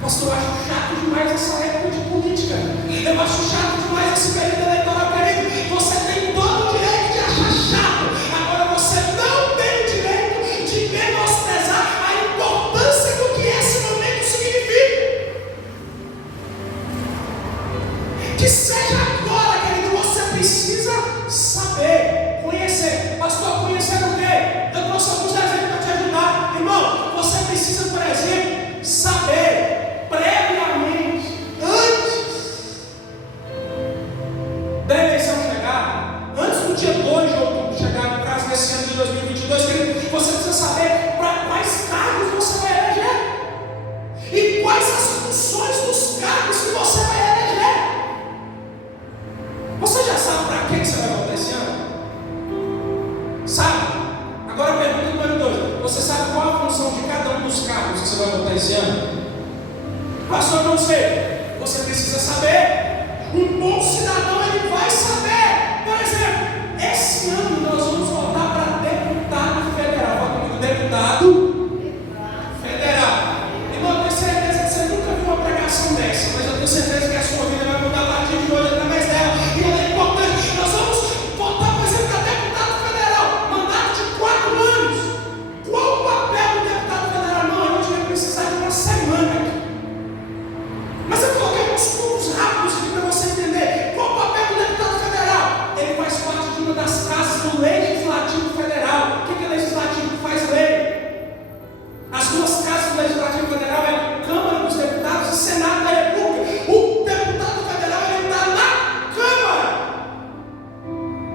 Pastor, eu acho chato demais essa época de política, eu acho chato demais esse período eleitoral, querido. Você tem todo o direito de achar chato, agora você não tem o direito de menosprezar a importância do que esse momento significa. Que seja agora, querido, você precisa saber, conhecer. Pastor, conhecer o quê? Eu trouxe alguns exemplos para te ajudar. Irmão, você precisa, por exemplo, saber previamente, antes da eleição chegar, antes do dia 2 de outubro chegar, no caso desse ano de 2022, querido, você precisa saber para quais cargos você vai eleger e quais as funções dos cargos que você vai eleger. Você já sabe para quem você vai votar esse ano? Sabe? Agora pergunta número 2. Você sabe qual a função de cada um dos cargos que você vai votar esse ano? Pastor, não sei. Você precisa saber. Um bom cidadão, ele vai saber. Por exemplo, esse ano nós vamos votar para deputado federal. Fala comigo, deputado federal. Irmão, eu tenho certeza que você nunca viu uma pregação dessa, mas eu tenho certeza que a sua vida vai mudar a partir de hoje através dela. E ela é importante. Nós vamos votar, por exemplo, para deputado federal, mandato de 4 anos. Qual o papel do deputado federal? Não, a gente vai precisar de uma semana aqui. Mas eu coloquei uns pontos rápidos aqui para você entender. Qual o papel do deputado federal? Ele faz parte de uma das casas do Legislativo Federal. O que é legislativo que faz lei? As duas casas do Legislativo Federal é a Câmara dos Deputados e Senado da República. O deputado federal, ele está na Câmara.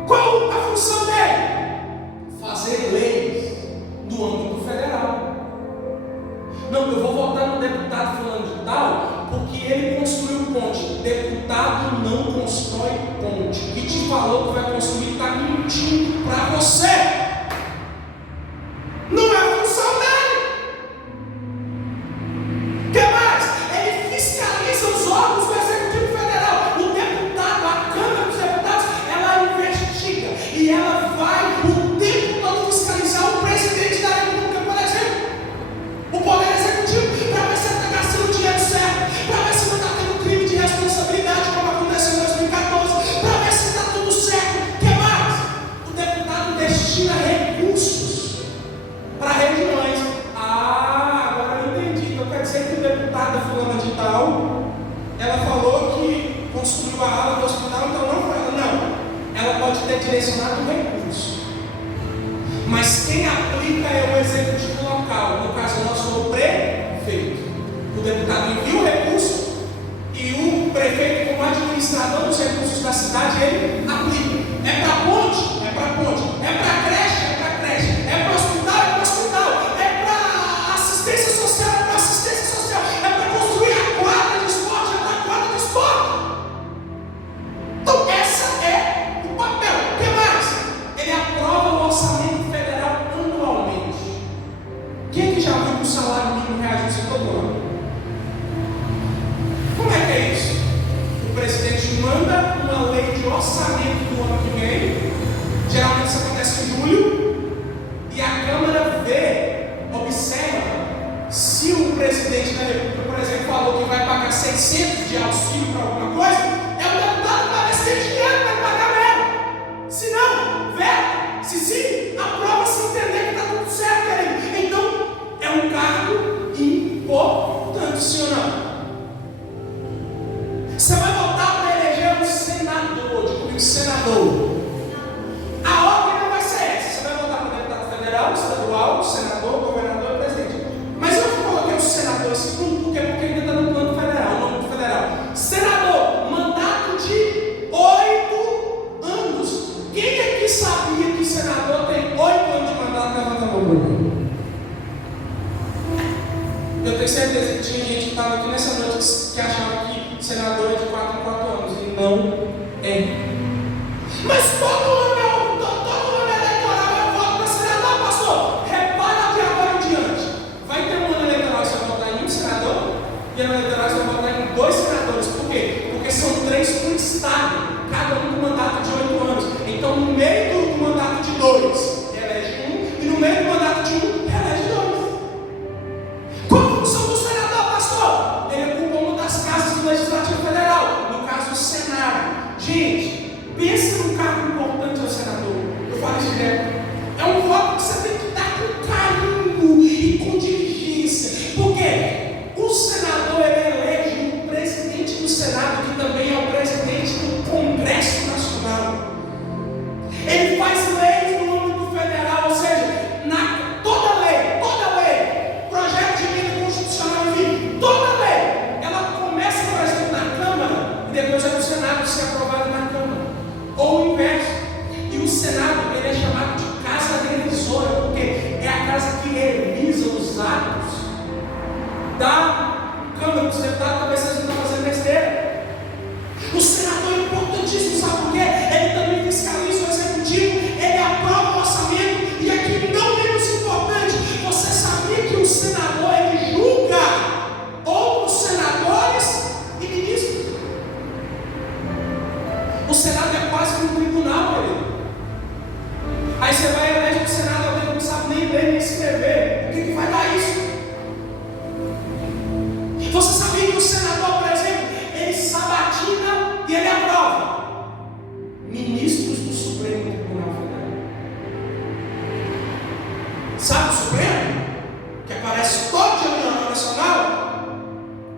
Qual a função dele? Fazer leis no âmbito federal. Não, eu vou votar no deputado fulano de tal porque ele construiu ponte. Deputado não constrói ponte. E te falou que vai construir, está mentindo para você. Não é a função dele. O que mais? Ele fiscaliza os órgãos do Executivo Federal. O deputado, a Câmara dos Deputados, ela investiga e ela vai o tempo todo fiscalizar o presidente da República, por exemplo, o Poder Executivo, para ver se ele está gastando o dinheiro certo, para ver se não está tendo crime de responsabilidade, como aconteceu em 2014, para ver se está tudo certo. O que mais? O deputado destina recursos para regiões. Ah, agora eu entendi. Então quer dizer que o deputado fulano de tal, ela falou que construiu a ala do hospital, então não foi ela, não. Ela pode ter direcionado um recurso, mas quem aplica é o executivo local, no caso nosso é o prefeito. O deputado envia o recurso e o prefeito, como administrador dos recursos da cidade, ele aplica. É para ponte? É para ponte. É para creche? É para creche. É para hospital? É para hospital. É para assistência social? É para assistência social. É para construir a quadra de esporte? É para a quadra de esporte. Então essa é o papel. O que mais? Ele aprova o orçamento federal anualmente. Quem é que já viu que o salário mínimo reajuste todo ano? Como é que é isso? O presidente manda uma lei de orçamento do ano que vem. Geralmente isso acontece em julho. E a Câmara vê, observa, se o presidente da República, por exemplo, falou que vai pagar 600 de auxílio para alguma coisa, é o deputado que vai receber dinheiro senador. A ordem não vai ser essa. Você vai votar para deputado federal, estadual, senador, governador e presidente. Mas eu coloquei os senadores porque ainda está no plano federal, o nome do federal. Senador, mandato de 8 anos. Quem aqui sabia que o senador tem 8 anos de mandato? Levanta a mão. Eu tenho certeza que tinha gente que estava aqui nessa noite que achava que senador é de 4 em 4 anos. E não é. Mas todo ano eleitoral eu voto para senador, pastor. Repara de agora em diante. Vai ter um ano eleitoral que você vai votar em um senador, e ano eleitoral você vai votar em 2 senadores. Por quê? Porque são 3 por estado, cada um com mandato de 8 anos. Então, no meio do mandato de 2, elege um, e no meio do mandato de 1, elege 2. Qual a função do senador, pastor? Ele ocupa uma das casas do Legislativo Federal, no caso, o Senado. Gente, pensa num cargo importante ao senador. Eu falo isso direto. É um voto que você tem que dar com carinho e com diligência. Porque o senador ele elege o presidente do Senado, que também é o presidente do Congresso Nacional. Ele faz leis no âmbito federal, ou seja, toda lei, projeto de emenda constitucional, enfim, toda lei, ela começa, por exemplo, na Câmara e depois é no Senado ser aprovada na Câmara. Ou o inverso. E o Senado ele é chamado de casa revisora, porque é a casa que revisa os atos da Câmara dos Deputados. Talvez vocês não estão fazendo besteira. O senador é importantíssimo, sabe por quê? Ele também fiscaliza o executivo, ele aprova o orçamento, e aqui não menos importante, você sabia que o senador ele julga outros senadores e ministros? O Senado é quase um tribunal, querido. Aí você vai eleger o Senado, alguém não sabe nem ler nem escrever. O que vai dar isso? Você sabia que o senador, por exemplo, ele sabatina e ele aprova ministros do Supremo Tribunal Federal? Sabe o Supremo? Que aparece todo dia no Jornal Nacional.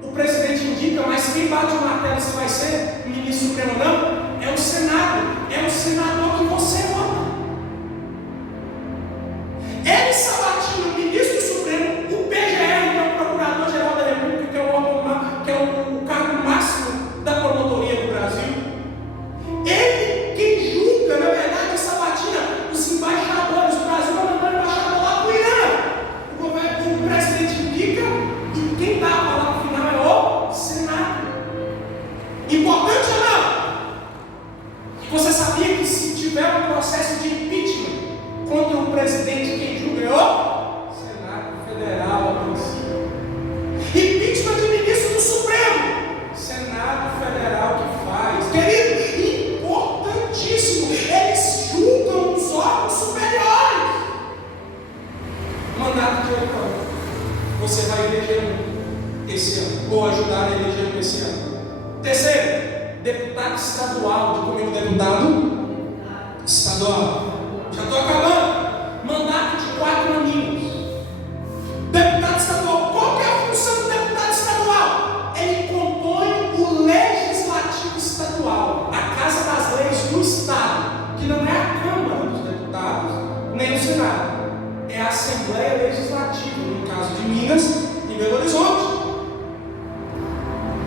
O presidente indica, mas quem bate o martelo se vai ser ministro supremo ou não? É o Senado, é o senador que você vota. Ele sabatina o ministro do Supremo, o PGR, que é o Procurador-Geral da República, que é o cargo máximo da promotoria do Brasil. Ele, quem julga, na verdade, sabatina os embaixadores. O Brasil vai mandar um embaixador lá para o Irã. O presidente indica e quem dá a palavra final é o Senado. Importante ou não? Você sabia que se tiver um processo de impeachment contra o presidente, quem julga é o Senado Federal, a princípio. Impeachment de ministro do Supremo, Senado Federal que faz. Querido, importantíssimo, eles julgam os órgãos superiores. Mandato de 8 anos. Você vai eleger esse ano, ou ajudar a eleger esse ano. Terceiro, deputado estadual. Diga comigo, deputado estadual. Já estou acabando. Mandato de 4 aninhos. Deputado estadual. Qual é a função do deputado estadual? Ele compõe o legislativo estadual, a casa das leis do estado, que não é a Câmara dos Deputados, nem o Senado. É a Assembleia Legislativa, no caso de Minas e Belo Horizonte.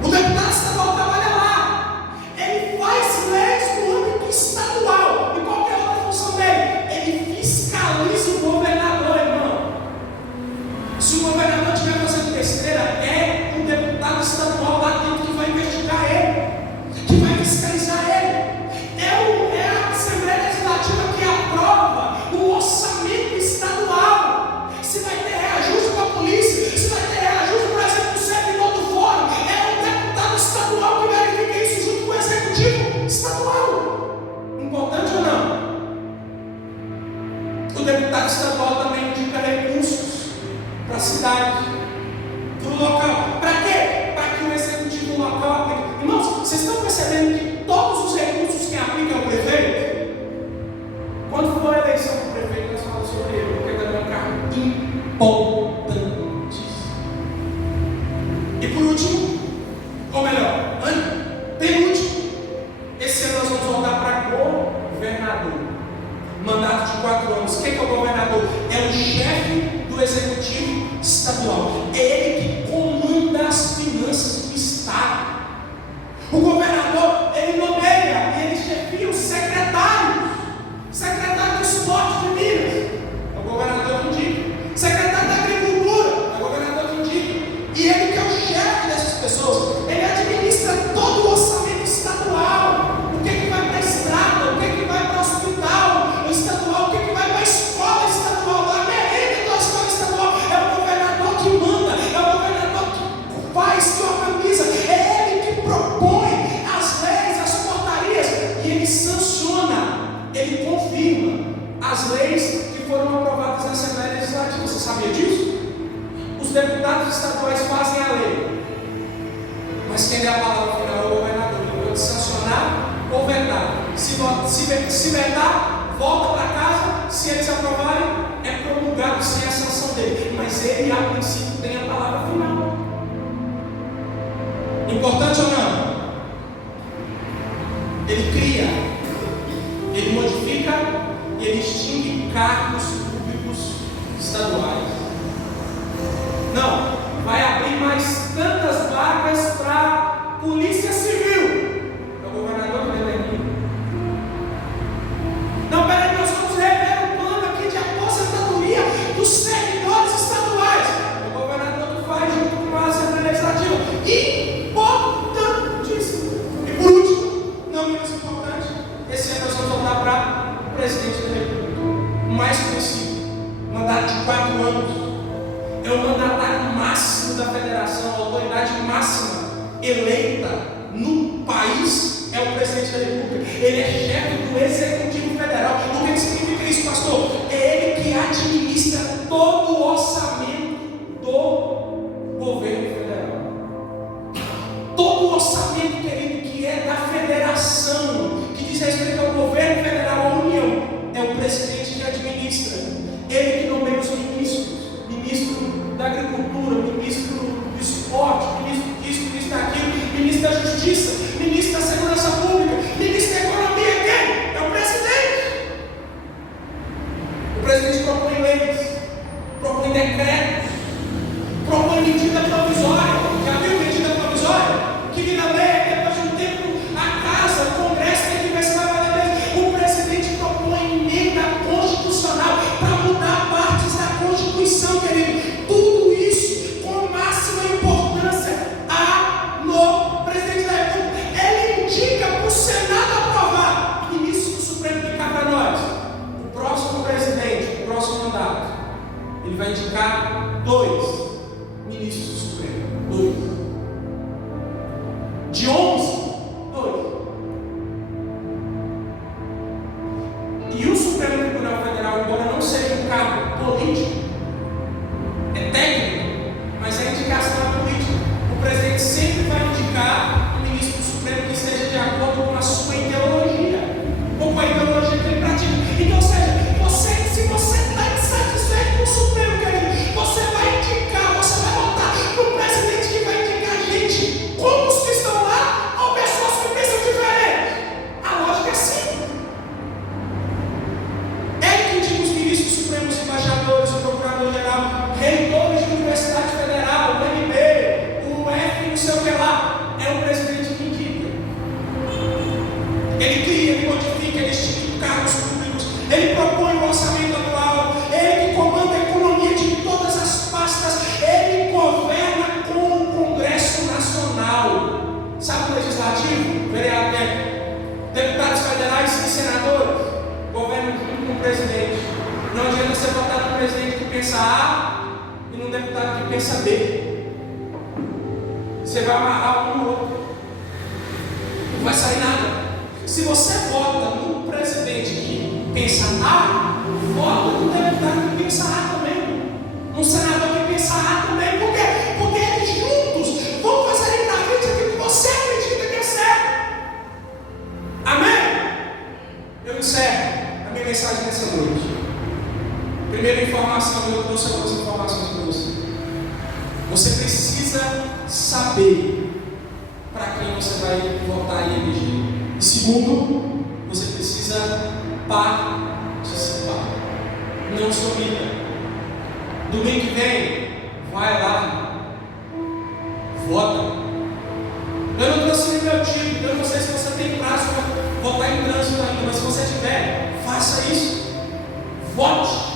O deputado estadual trabalha lá. Ele faz leis no âmbito estadual. E qual é a outra função dele? Ele fiscaliza o governador, irmão. Se o governador estiver fazendo besteira, é o deputado estadual lá dentro que vai investigar ele, que vai fiscalizar ele. É a Assembleia Legislativa que aprova o orçamento estadual. Se vai ter reajuste para a polícia, se vai ter reajuste, por exemplo, do servidor do fórum, é o deputado estadual que verifica isso junto com o executivo estadual. Importante ou não? O deputado estadual também indica recursos para a cidade, para o local. Para quê? Para que o executivo local aplique. Irmãos, vocês estão percebendo que todos os recursos que aplica o prefeito, quando for a eleição do prefeito, nós falamos sobre ele, porque também é um cargo importantíssimo. E por último, ou melhor, penúltimo, esse ano nós vamos voltar para Se vetar, volta para casa. Se eles aprovarem, é promulgado sem a sanção dele. Mas ele, a princípio, tem a palavra final. Importante ou não? Ele cria, ele modifica e ele extingue cargos públicos estaduais. Não, vai abrir mais tantas vagas para Polícia Civil. É o governador que determina. Não, peraí, nós vamos rever o plano aqui de aposentadoria dos servidores estaduais. É o governador que faz junto com a Assembleia Legislativa. Importantíssimo. E por último, não menos importante, esse ano nós vamos voltar para o presidente da República. O mais conhecido, mandato de 4 anos. É o mandatário máximo da federação, a autoridade máxima eleita no país é o presidente da República. Ele é chefe do Executivo Federal. O que significa isso, pastor? É ele que administra todo o orçamento do governo federal. Todo o orçamento, querido, que é da federação, que diz respeito ao governo federal, à União, é o presidente que administra. Ele que nomeia os ministros. Ministro da Agricultura, Ministro do Esporte, Ministro disso, Ministro daquilo, Ministro da Justiça, Ministro da Segurança Pública, Ministro da Economia, quem? É o presidente. O presidente propõe leis, propõe decretos, propõe medida provisória. Já viu medida provisória? Que vira lei, depois de um tempo a casa, o Congresso tem que ver se vai valer mesmo. O presidente propõe emenda constitucional para mudar partes da Constituição, querido. Tudo isso com máxima importância no presidente da República. Ele indica para o Senado aprovar. E isso o Supremo indicar para nós. O próximo presidente, o próximo mandato, ele vai indicar 2 ministros do Supremo. 2. De 11, 2. E o Supremo Tribunal Federal, embora não seja um cargo político, é técnico, mas a indicação é política. O presidente sempre vai indicar um ministro do Supremo que esteja de acordo com a sua ideologia, ou com a ideologia que ele pratica. Então, ou seja, se você está insatisfeito com o Supremo, querido, você vai indicar, você vai votar para o presidente que vai indicar gente como os que estão lá, ou pessoas que pensam diferente. A lógica é simples. Ele que indica os ministros supremos, embaixadores, o procurador-geral, reitores de Universidade Federal, o MB, o F, não sei o que lá, é o presidente que indica. Ele cria, ele modifica, ele institui cargos públicos, ele propõe o orçamento anual, ele que comanda a economia de todas as pastas, ele governa com o Congresso Nacional. Sabe o legislativo? Deputados federais e senadores governam junto com o presidente. Não adianta você votar no presidente que pensa A e num deputado que pensa B. Você vai amarrar um no outro. Não vai sair nada. Se você vota no presidente que pensa A, vota no deputado que pensa A também. Um senador que pensa A também. Por quê? Porque eles juntos vão fazer na frente aquilo que você acredita que é certo. Amém? Eu encerro a minha mensagem nessa noite. Primeira informação, eu trouxe algumas informações para você. Você precisa saber para quem você vai votar e eleger. E segundo, você precisa participar. Não se omita. Domingo que vem, vai lá, vota. Eu não trouxe nem meu time, eu não sei se você tem prazo para votar em trânsito ainda, mas se você tiver, faça isso. Vote.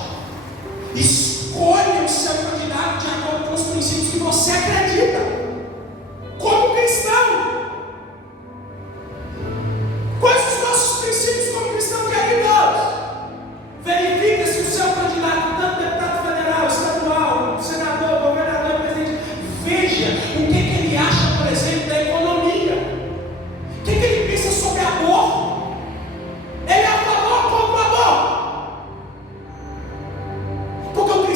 Escolha o seu candidato de acordo com os princípios que você acredita. Como cristão. Quais os nossos princípios como cristão, queridos? Verifica se o seu candidato, tanto deputado federal, estadual, senador, governador, presidente, veja o que ele acha, por exemplo, da economia. O que ele pensa sobre aborto. Ele é a favor ou contra o aborto? Porque o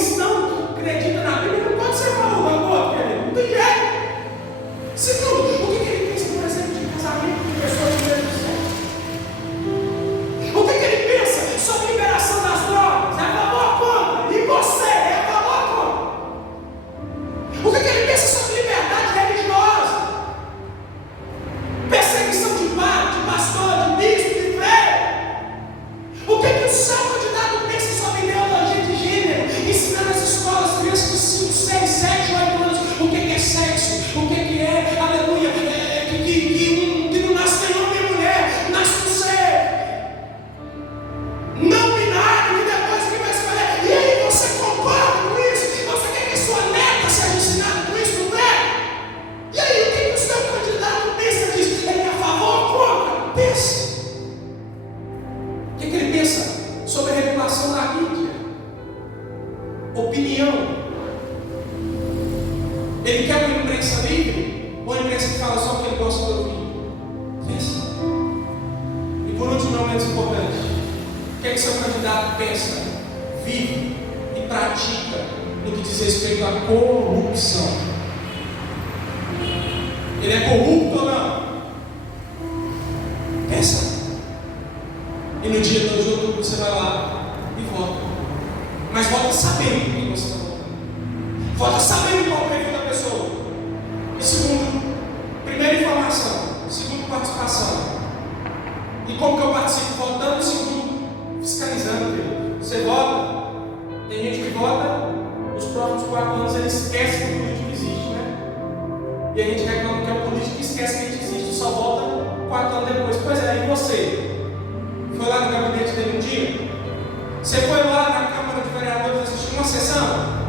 menos importante. O que é que seu candidato pensa, vive e pratica no que diz respeito à corrupção? Ele é corrupto ou não? Pensa. E no dia 2 de outubro você vai lá e vota. Mas vota sabendo quem você está votando. Vota sabendo qual é o perfil da pessoa. E segundo, primeira informação. Segundo, participação. E como que eu participo? Votando. Segundo, fiscalizando. Você vota. Tem gente que vota. Nos próximos 4 anos ele esquece que o político existe, né? E a gente reclama que é o político que esquece que a gente existe. Só volta 4 anos depois. Pois é, e você? Foi lá no gabinete dele um dia? Você foi lá na Câmara de Vereadores assistir uma sessão?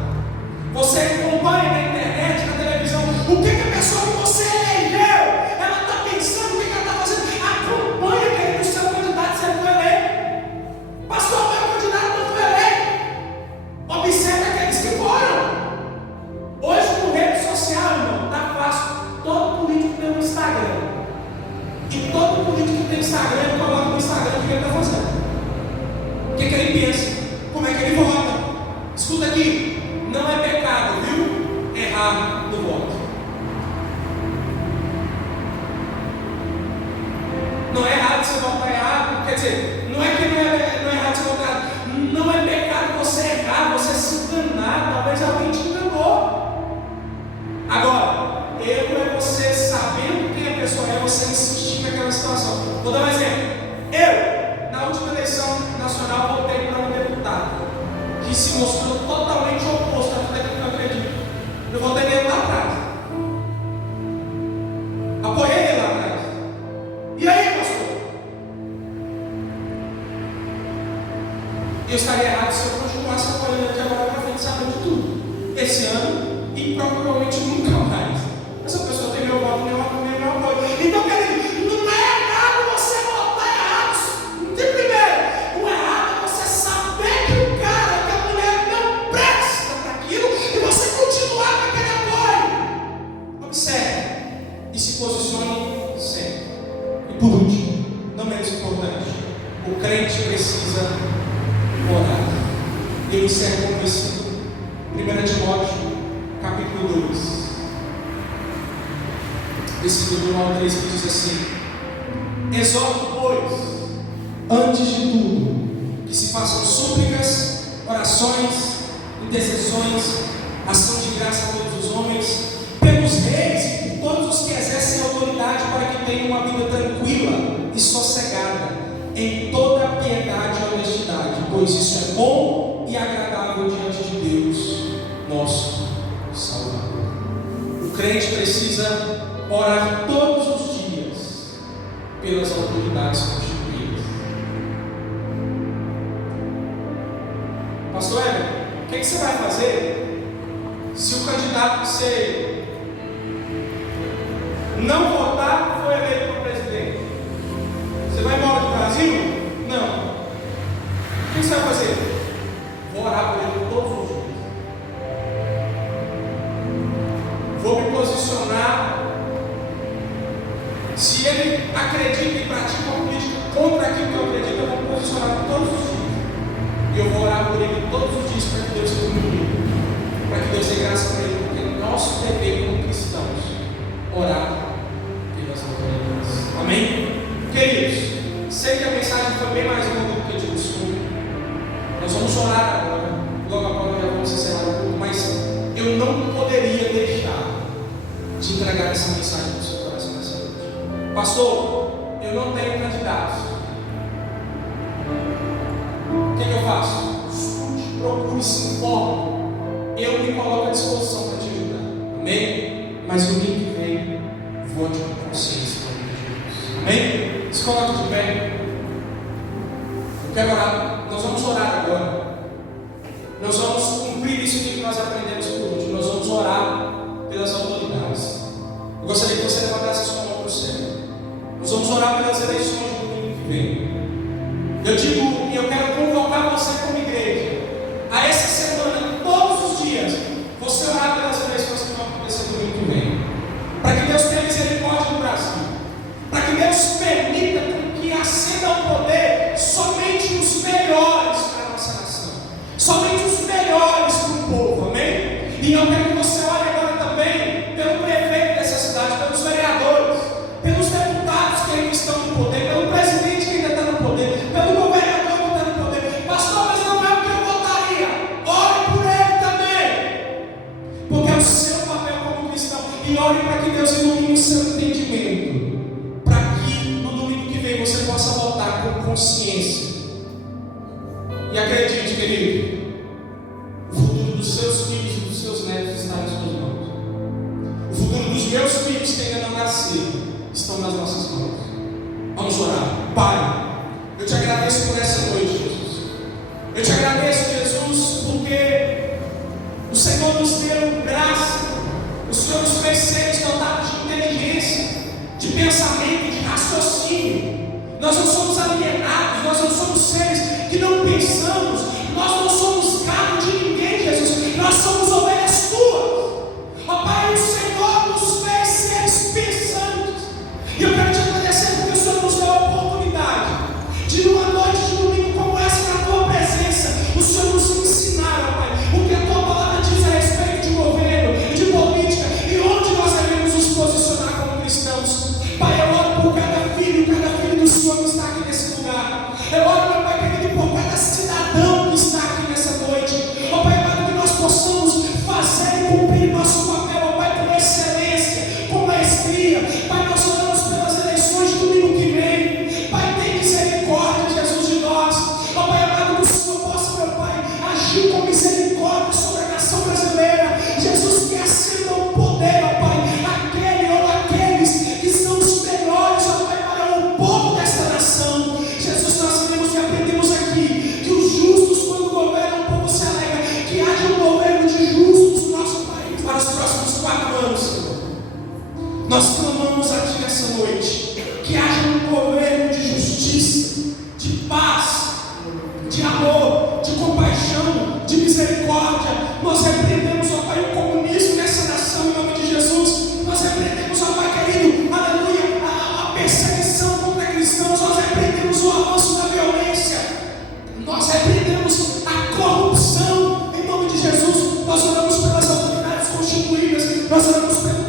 Você acompanha na internet, na televisão, o que a pessoa que você elegeu, ela está pensando, o que ela está fazendo? Acompanha, querido, o seu candidato, você foi eleito. Pastor, meu candidato não foi eleito. Observe aqueles que foram. Hoje, com rede social, irmão, está fácil. Todo político tem um Instagram. E todo político que tem Instagram, ele coloca no Instagram o que ele está fazendo. O que ele pensa? Como é que ele vota? Escuta aqui, não é pecado, viu? Errar no voto. Não é errado você votar errado, quer dizer, não é que não é errado você votar errado. Não é pecado você errar, você se enganar, talvez alguém te enganou. Agora, erro é você sabendo quem a pessoa é, você insistir naquela situação. Vou dar um exemplo. Eu, na última eleição nacional, votei para um deputado que se mostrou totalmente oposto a tudo aquilo que eu acredito. Eu votei nele lá atrás. Apoiei ele lá atrás. E aí, pastor? Eu estaria errado se eu continuasse apoiando ele de agora para frente, sabendo de tudo. Esse ano e provavelmente nunca mais. Essa pessoa tem meu voto, meu apoio. Então, querido, não é errado você votar errado. De primeiro, o errado é você saber que o cara, que a mulher não presta para aquilo e você continuar com aquele apoio. Observe e se posicione sempre. E por último, não menos importante, o crente precisa orar. E eu encerro com o versículo 1 Timóteo, capítulo 2. Versículo 1 ao 3 que diz assim: exorto, pois, antes de tudo, que se façam súplicas, orações, intercessões, ação de graça a todos os homens, pelos reis e por todos os que exercem autoridade, para que tenham uma vida tranquila e sossegada, em toda a piedade e honestidade, pois isso é bom e agradável diante de Deus, nosso Salvador. O crente precisa orar todos os dias pelas autoridades constituídas. Pastor Eber, o que você vai fazer se o candidato que você não votar for eleito para presidente? Você vai embora do Brasil? Não. O que você vai fazer? Vou orar por ele todos os dias. Vou me posicionar. Se ele acredita e pratica uma política contra aquilo que eu acredito, eu vou me posicionar todos os dias. E eu vou orar por ele todos os dias para que Deus esteja comigo. Para que Deus dê graça para ele, porque é nosso dever como cristãos orar pelas autoridades. Amém? Queridos, sei que a mensagem foi bem mais longa do que de costume. Nós vamos orar agora. Logo após nós vamos encerrar um pouco, mas eu não poderia deixar de entregar essa mensagem para o seu coração nessa noite. Pastor, eu não tenho candidatos. O que eu faço? Escute, procure, se informe. Eu me coloco à disposição para te ajudar. Amém? Mas no domingo que vem, vote com consciência em nome de Jesus. Amém? Se coloque de pé. Eu quero orar. Nós vamos orar agora. Nós vamos cumprir isso que nós aprendemos por último. Nós vamos orar pelas autoridades. Eu gostaria que você levantasse sua mão para o céu. Nós vamos orar pelas eleições do domingo que vem. Eu digo, e eu quero convocar você como igreja a essa semana, todos os dias, você orar pelas eleições que vão acontecer no domingo que vem. Para que Deus tenha misericórdia do Brasil. Para que Deus permita que acenda o poder possa votar com consciência. E acredite, querido, o futuro dos seus filhos e dos seus netos está nas suas mãos. O futuro dos meus filhos que ainda não nasceram estão nas nossas mãos. Vamos orar. Pai, eu te agradeço por essa noite, Jesus. Eu te agradeço, Jesus, porque o Senhor nos deu graça. O Senhor nos fez seres dotados de inteligência, de pensamento, de raciocínio. Nós não somos alienados, nós não somos seres que não pensamos, nós não somos gado de ninguém, Jesus. Nós somos ovelhas tuas. Ó Pai, o Senhor nos fez seres pensantes. E eu quero te agradecer porque o Senhor nos deu a oportunidade de, numa noite de domingo como essa, na tua presença, o Senhor nos ensinar, ó Pai, o que a tua palavra diz a respeito de governo, de política, e onde nós devemos nos posicionar como cristãos. Pai, eu oro por cada filho do Senhor que está aqui nesse lugar. Eu oro, meu Pai querido, por cada cidadão que está aqui nessa noite. Ó Pai amado, que nós possamos fazer e cumprir nosso papel, ó Pai, com excelência, com maestria. Pai, nós oramos pelas eleições de domingo que vem. Pai, tem misericórdia, Jesus, de nós. Ó Pai amado, que o Senhor possa, meu Pai, agir com misericórdia sobre a nação brasileira. Jesus, que acenda o poder, ó Pai, aquele ou aqueles que são os melhores, ó Pai, para o povo desta nação. Jesus, nós queremos e aprendemos aqui que os justos, quando governam, o povo se alegra. Que haja um governo de justos no nosso país para os próximos 4 anos, Senhor. Nós clamamos a Ti essa noite. Que haja um governo de justiça, de paz, de amor, de compaixão, de misericórdia. Nós repreendemos, ó Pai, o comunismo nessa nação em nome de Jesus. Nós repreendemos, ó Pai querido, aleluia, a perseguição contra cristãos. Nós repreendemos o avanço da violência. Nós repreendemos a corrupção em nome de Jesus. Nós oramos pelas autoridades constituídas. Nós oramos pelo